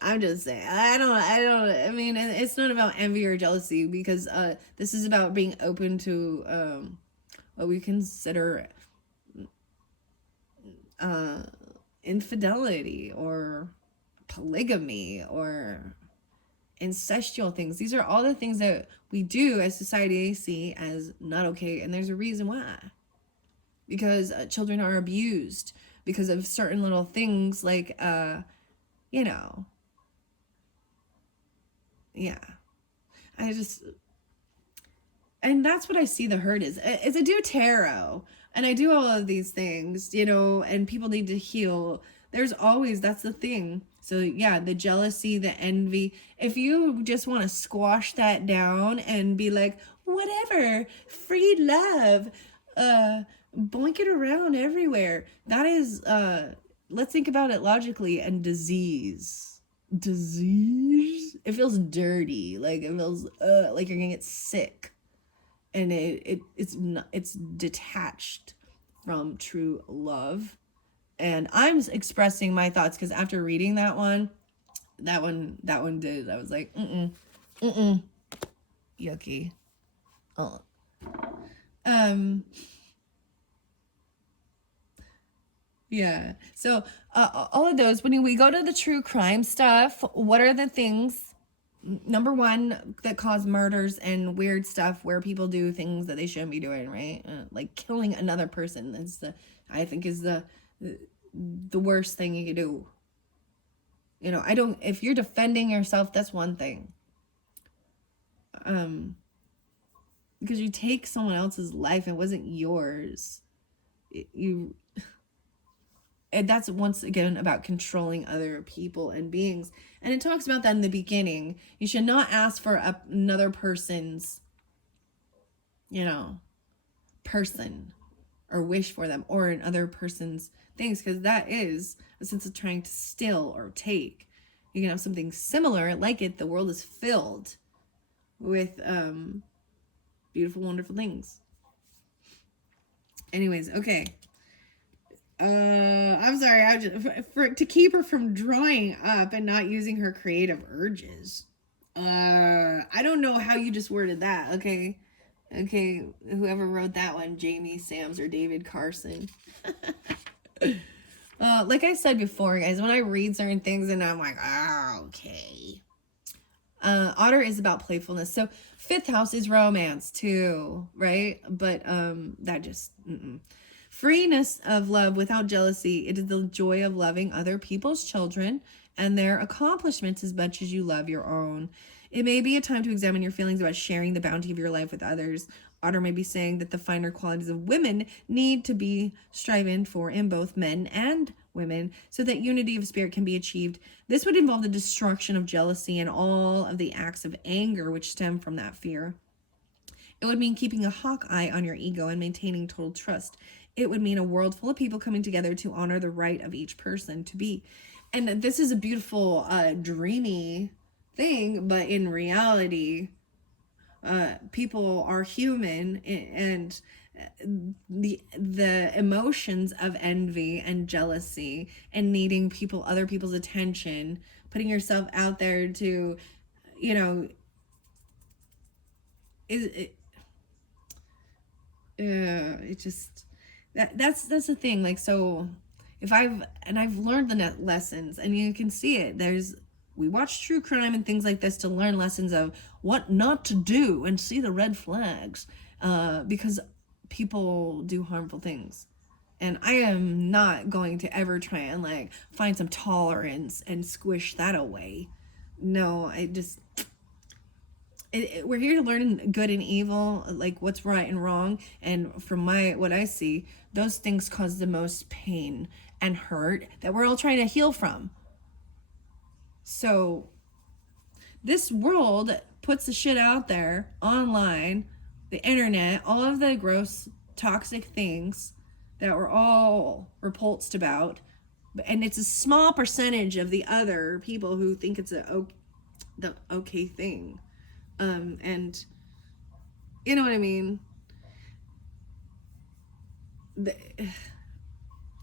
I'm just saying, I mean, it's not about envy or jealousy, because this is about being open to what we consider infidelity or polygamy or incestual things. These are all the things that we do as society see as not okay, and there's a reason why. Because children are abused because of certain little things, like you know, yeah. And that's what I see the hurt is I do tarot and I do all of these things, you know, and people need to heal. There's always, that's the thing. So yeah, the jealousy, the envy, if you just want to squash that down and be like, whatever, free love, boink it around everywhere. That is, let's think about it logically. And disease. It feels dirty. Like it feels like you're gonna get sick. And it's detached from true love. And I'm expressing my thoughts because after reading that one did. I was like, yucky. Oh. Yeah. So all of those, when we go to the true crime stuff, what are the things? Number one, that cause murders and weird stuff where people do things that they shouldn't be doing, right? Like killing another person. I think is the worst thing you can do. You know, if you're defending yourself, that's one thing. Because you take someone else's life, it wasn't yours. And that's once again about controlling other people and beings. And it talks about that in the beginning. You should not ask for another person's, you know, person, or wish for them, or another person's things, because that is a sense of trying to steal or take. You can have something similar like it. The world is filled with beautiful, wonderful things. Anyways, okay. I'm sorry. To keep her from drawing up and not using her creative urges. I don't know how you just worded that. Okay, whoever wrote that one, Jamie Sams or David Carson. Like I said before, guys, when I read certain things and I'm like, oh, okay. Otter is about playfulness. So 5th house is romance too, right? But that just freeness of love without jealousy. It is the joy of loving other people's children and their accomplishments as much as you love your own. It may be a time to examine your feelings about sharing the bounty of your life with others. Otter may be saying that the finer qualities of women need to be striven for in both men and women so that unity of spirit can be achieved. This would involve the destruction of jealousy and all of the acts of anger which stem from that fear. It would mean keeping a hawk eye on your ego and maintaining total trust. It would mean a world full of people coming together to honor the right of each person to be. And this is a beautiful, dreamy thing, but in reality, people are human, and the emotions of envy and jealousy and needing other people's attention, putting yourself out there to, you know, it just, that's the thing. Like, so if I've learned the lessons, and you can see it, we watch true crime and things like this to learn lessons of what not to do and see the red flags, because people do harmful things. And I am not going to ever try and like find some tolerance and squish that away. No, we're here to learn good and evil, like what's right and wrong. And from what I see, those things cause the most pain and hurt that we're all trying to heal from. So this world puts the shit out there online, the internet, all of the gross, toxic things that we're all repulsed about. And it's a small percentage of the other people who think it's the okay thing. And you know what I mean?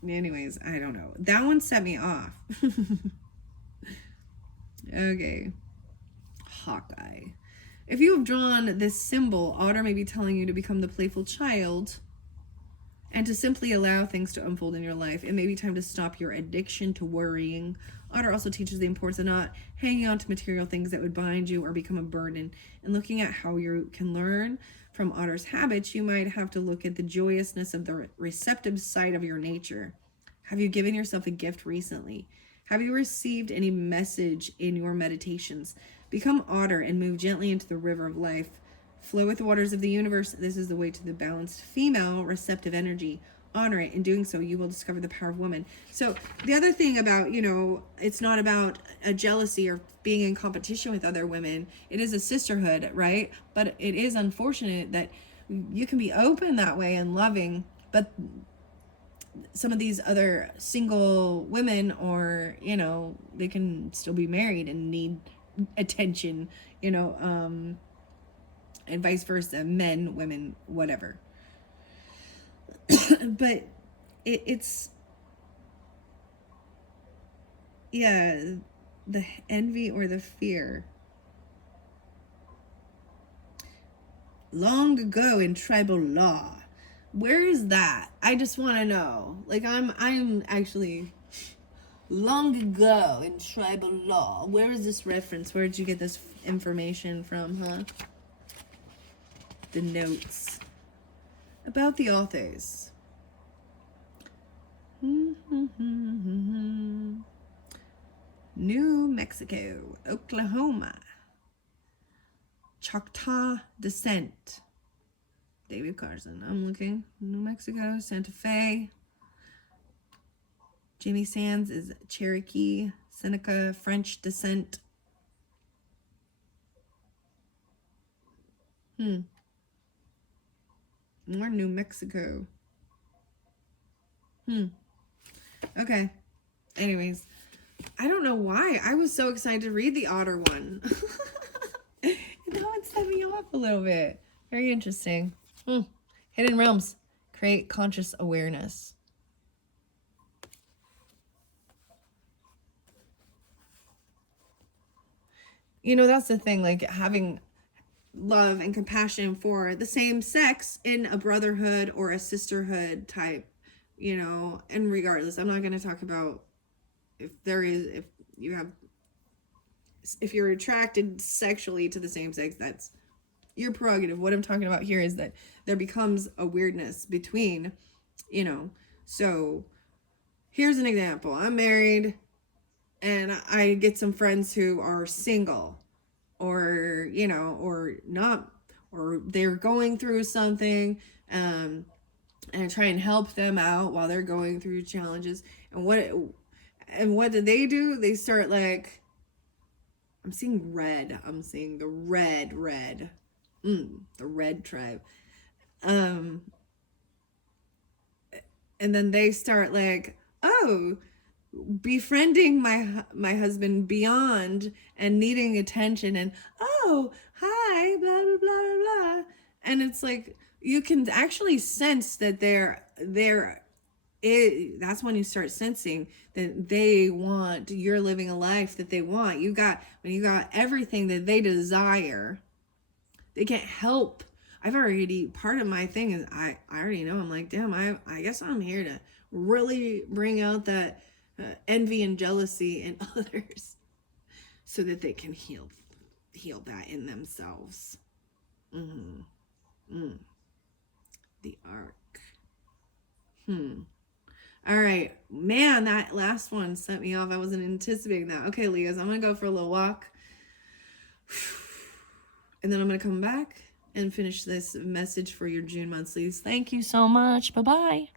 Anyways, I don't know. That one set me off. Okay. Hawkeye. If you have drawn this symbol, Otter may be telling you to become the playful child and to simply allow things to unfold in your life. It may be time to stop your addiction to worrying. Otter also teaches the importance of not hanging on to material things that would bind you or become a burden. And looking at how you can learn from Otter's habits, you might have to look at the joyousness of the receptive side of your nature. Have you given yourself a gift recently? Have you received any message in your meditations? Become Otter and move gently into the river of life. Flow with the waters of the universe. This is the way to the balanced female receptive energy. Honor it. In doing so, you will discover the power of woman. So the other thing about, it's not about a jealousy or being in competition with other women. It is a sisterhood, right? But it is unfortunate that you can be open that way and loving, but some of these other single women, or they can still be married and need attention, and vice versa, men, women, whatever. But it's the envy or the fear. Long ago in tribal law, where is that? I just want to know. Like, I'm actually long ago in tribal law. Where is this reference? Where did you get this information from, huh? The notes about the authors. New Mexico, Oklahoma, Choctaw descent. David Carson. I'm looking. New Mexico, Santa Fe. Jamie Sands is Cherokee, Seneca, French descent. More New Mexico. Okay. Anyways, I don't know why. I was so excited to read the Otter one. That one set me off a little bit. Very interesting. Hidden realms. Create conscious awareness. That's the thing, like having love and compassion for the same sex in a brotherhood or a sisterhood type, and regardless, I'm not going to talk about if you're attracted sexually to the same sex, that's your prerogative. What I'm talking about here is that there becomes a weirdness between, so here's an example. I'm married and I get some friends who are single, or or not, or they're going through something, and I try and help them out while they're going through challenges. And what do? They start like, I'm seeing red. I'm seeing the red. The red tribe. And then they start like, oh, befriending my husband beyond and needing attention, and oh, hi, blah blah blah blah blah. And it's like, you can actually sense that that's when you start sensing that you're living a life that they want. When you got everything that they desire, they can't help. Part of my thing is I already know, I'm like, damn, I guess I'm here to really bring out that envy and jealousy in others so that they can heal that in themselves. The arc. All right. Man, that last one set me off. I wasn't anticipating that. Okay, Leos, I'm going to go for a little walk. And then I'm going to come back and finish this message for your June monthlies. Thank you so much. Bye-bye.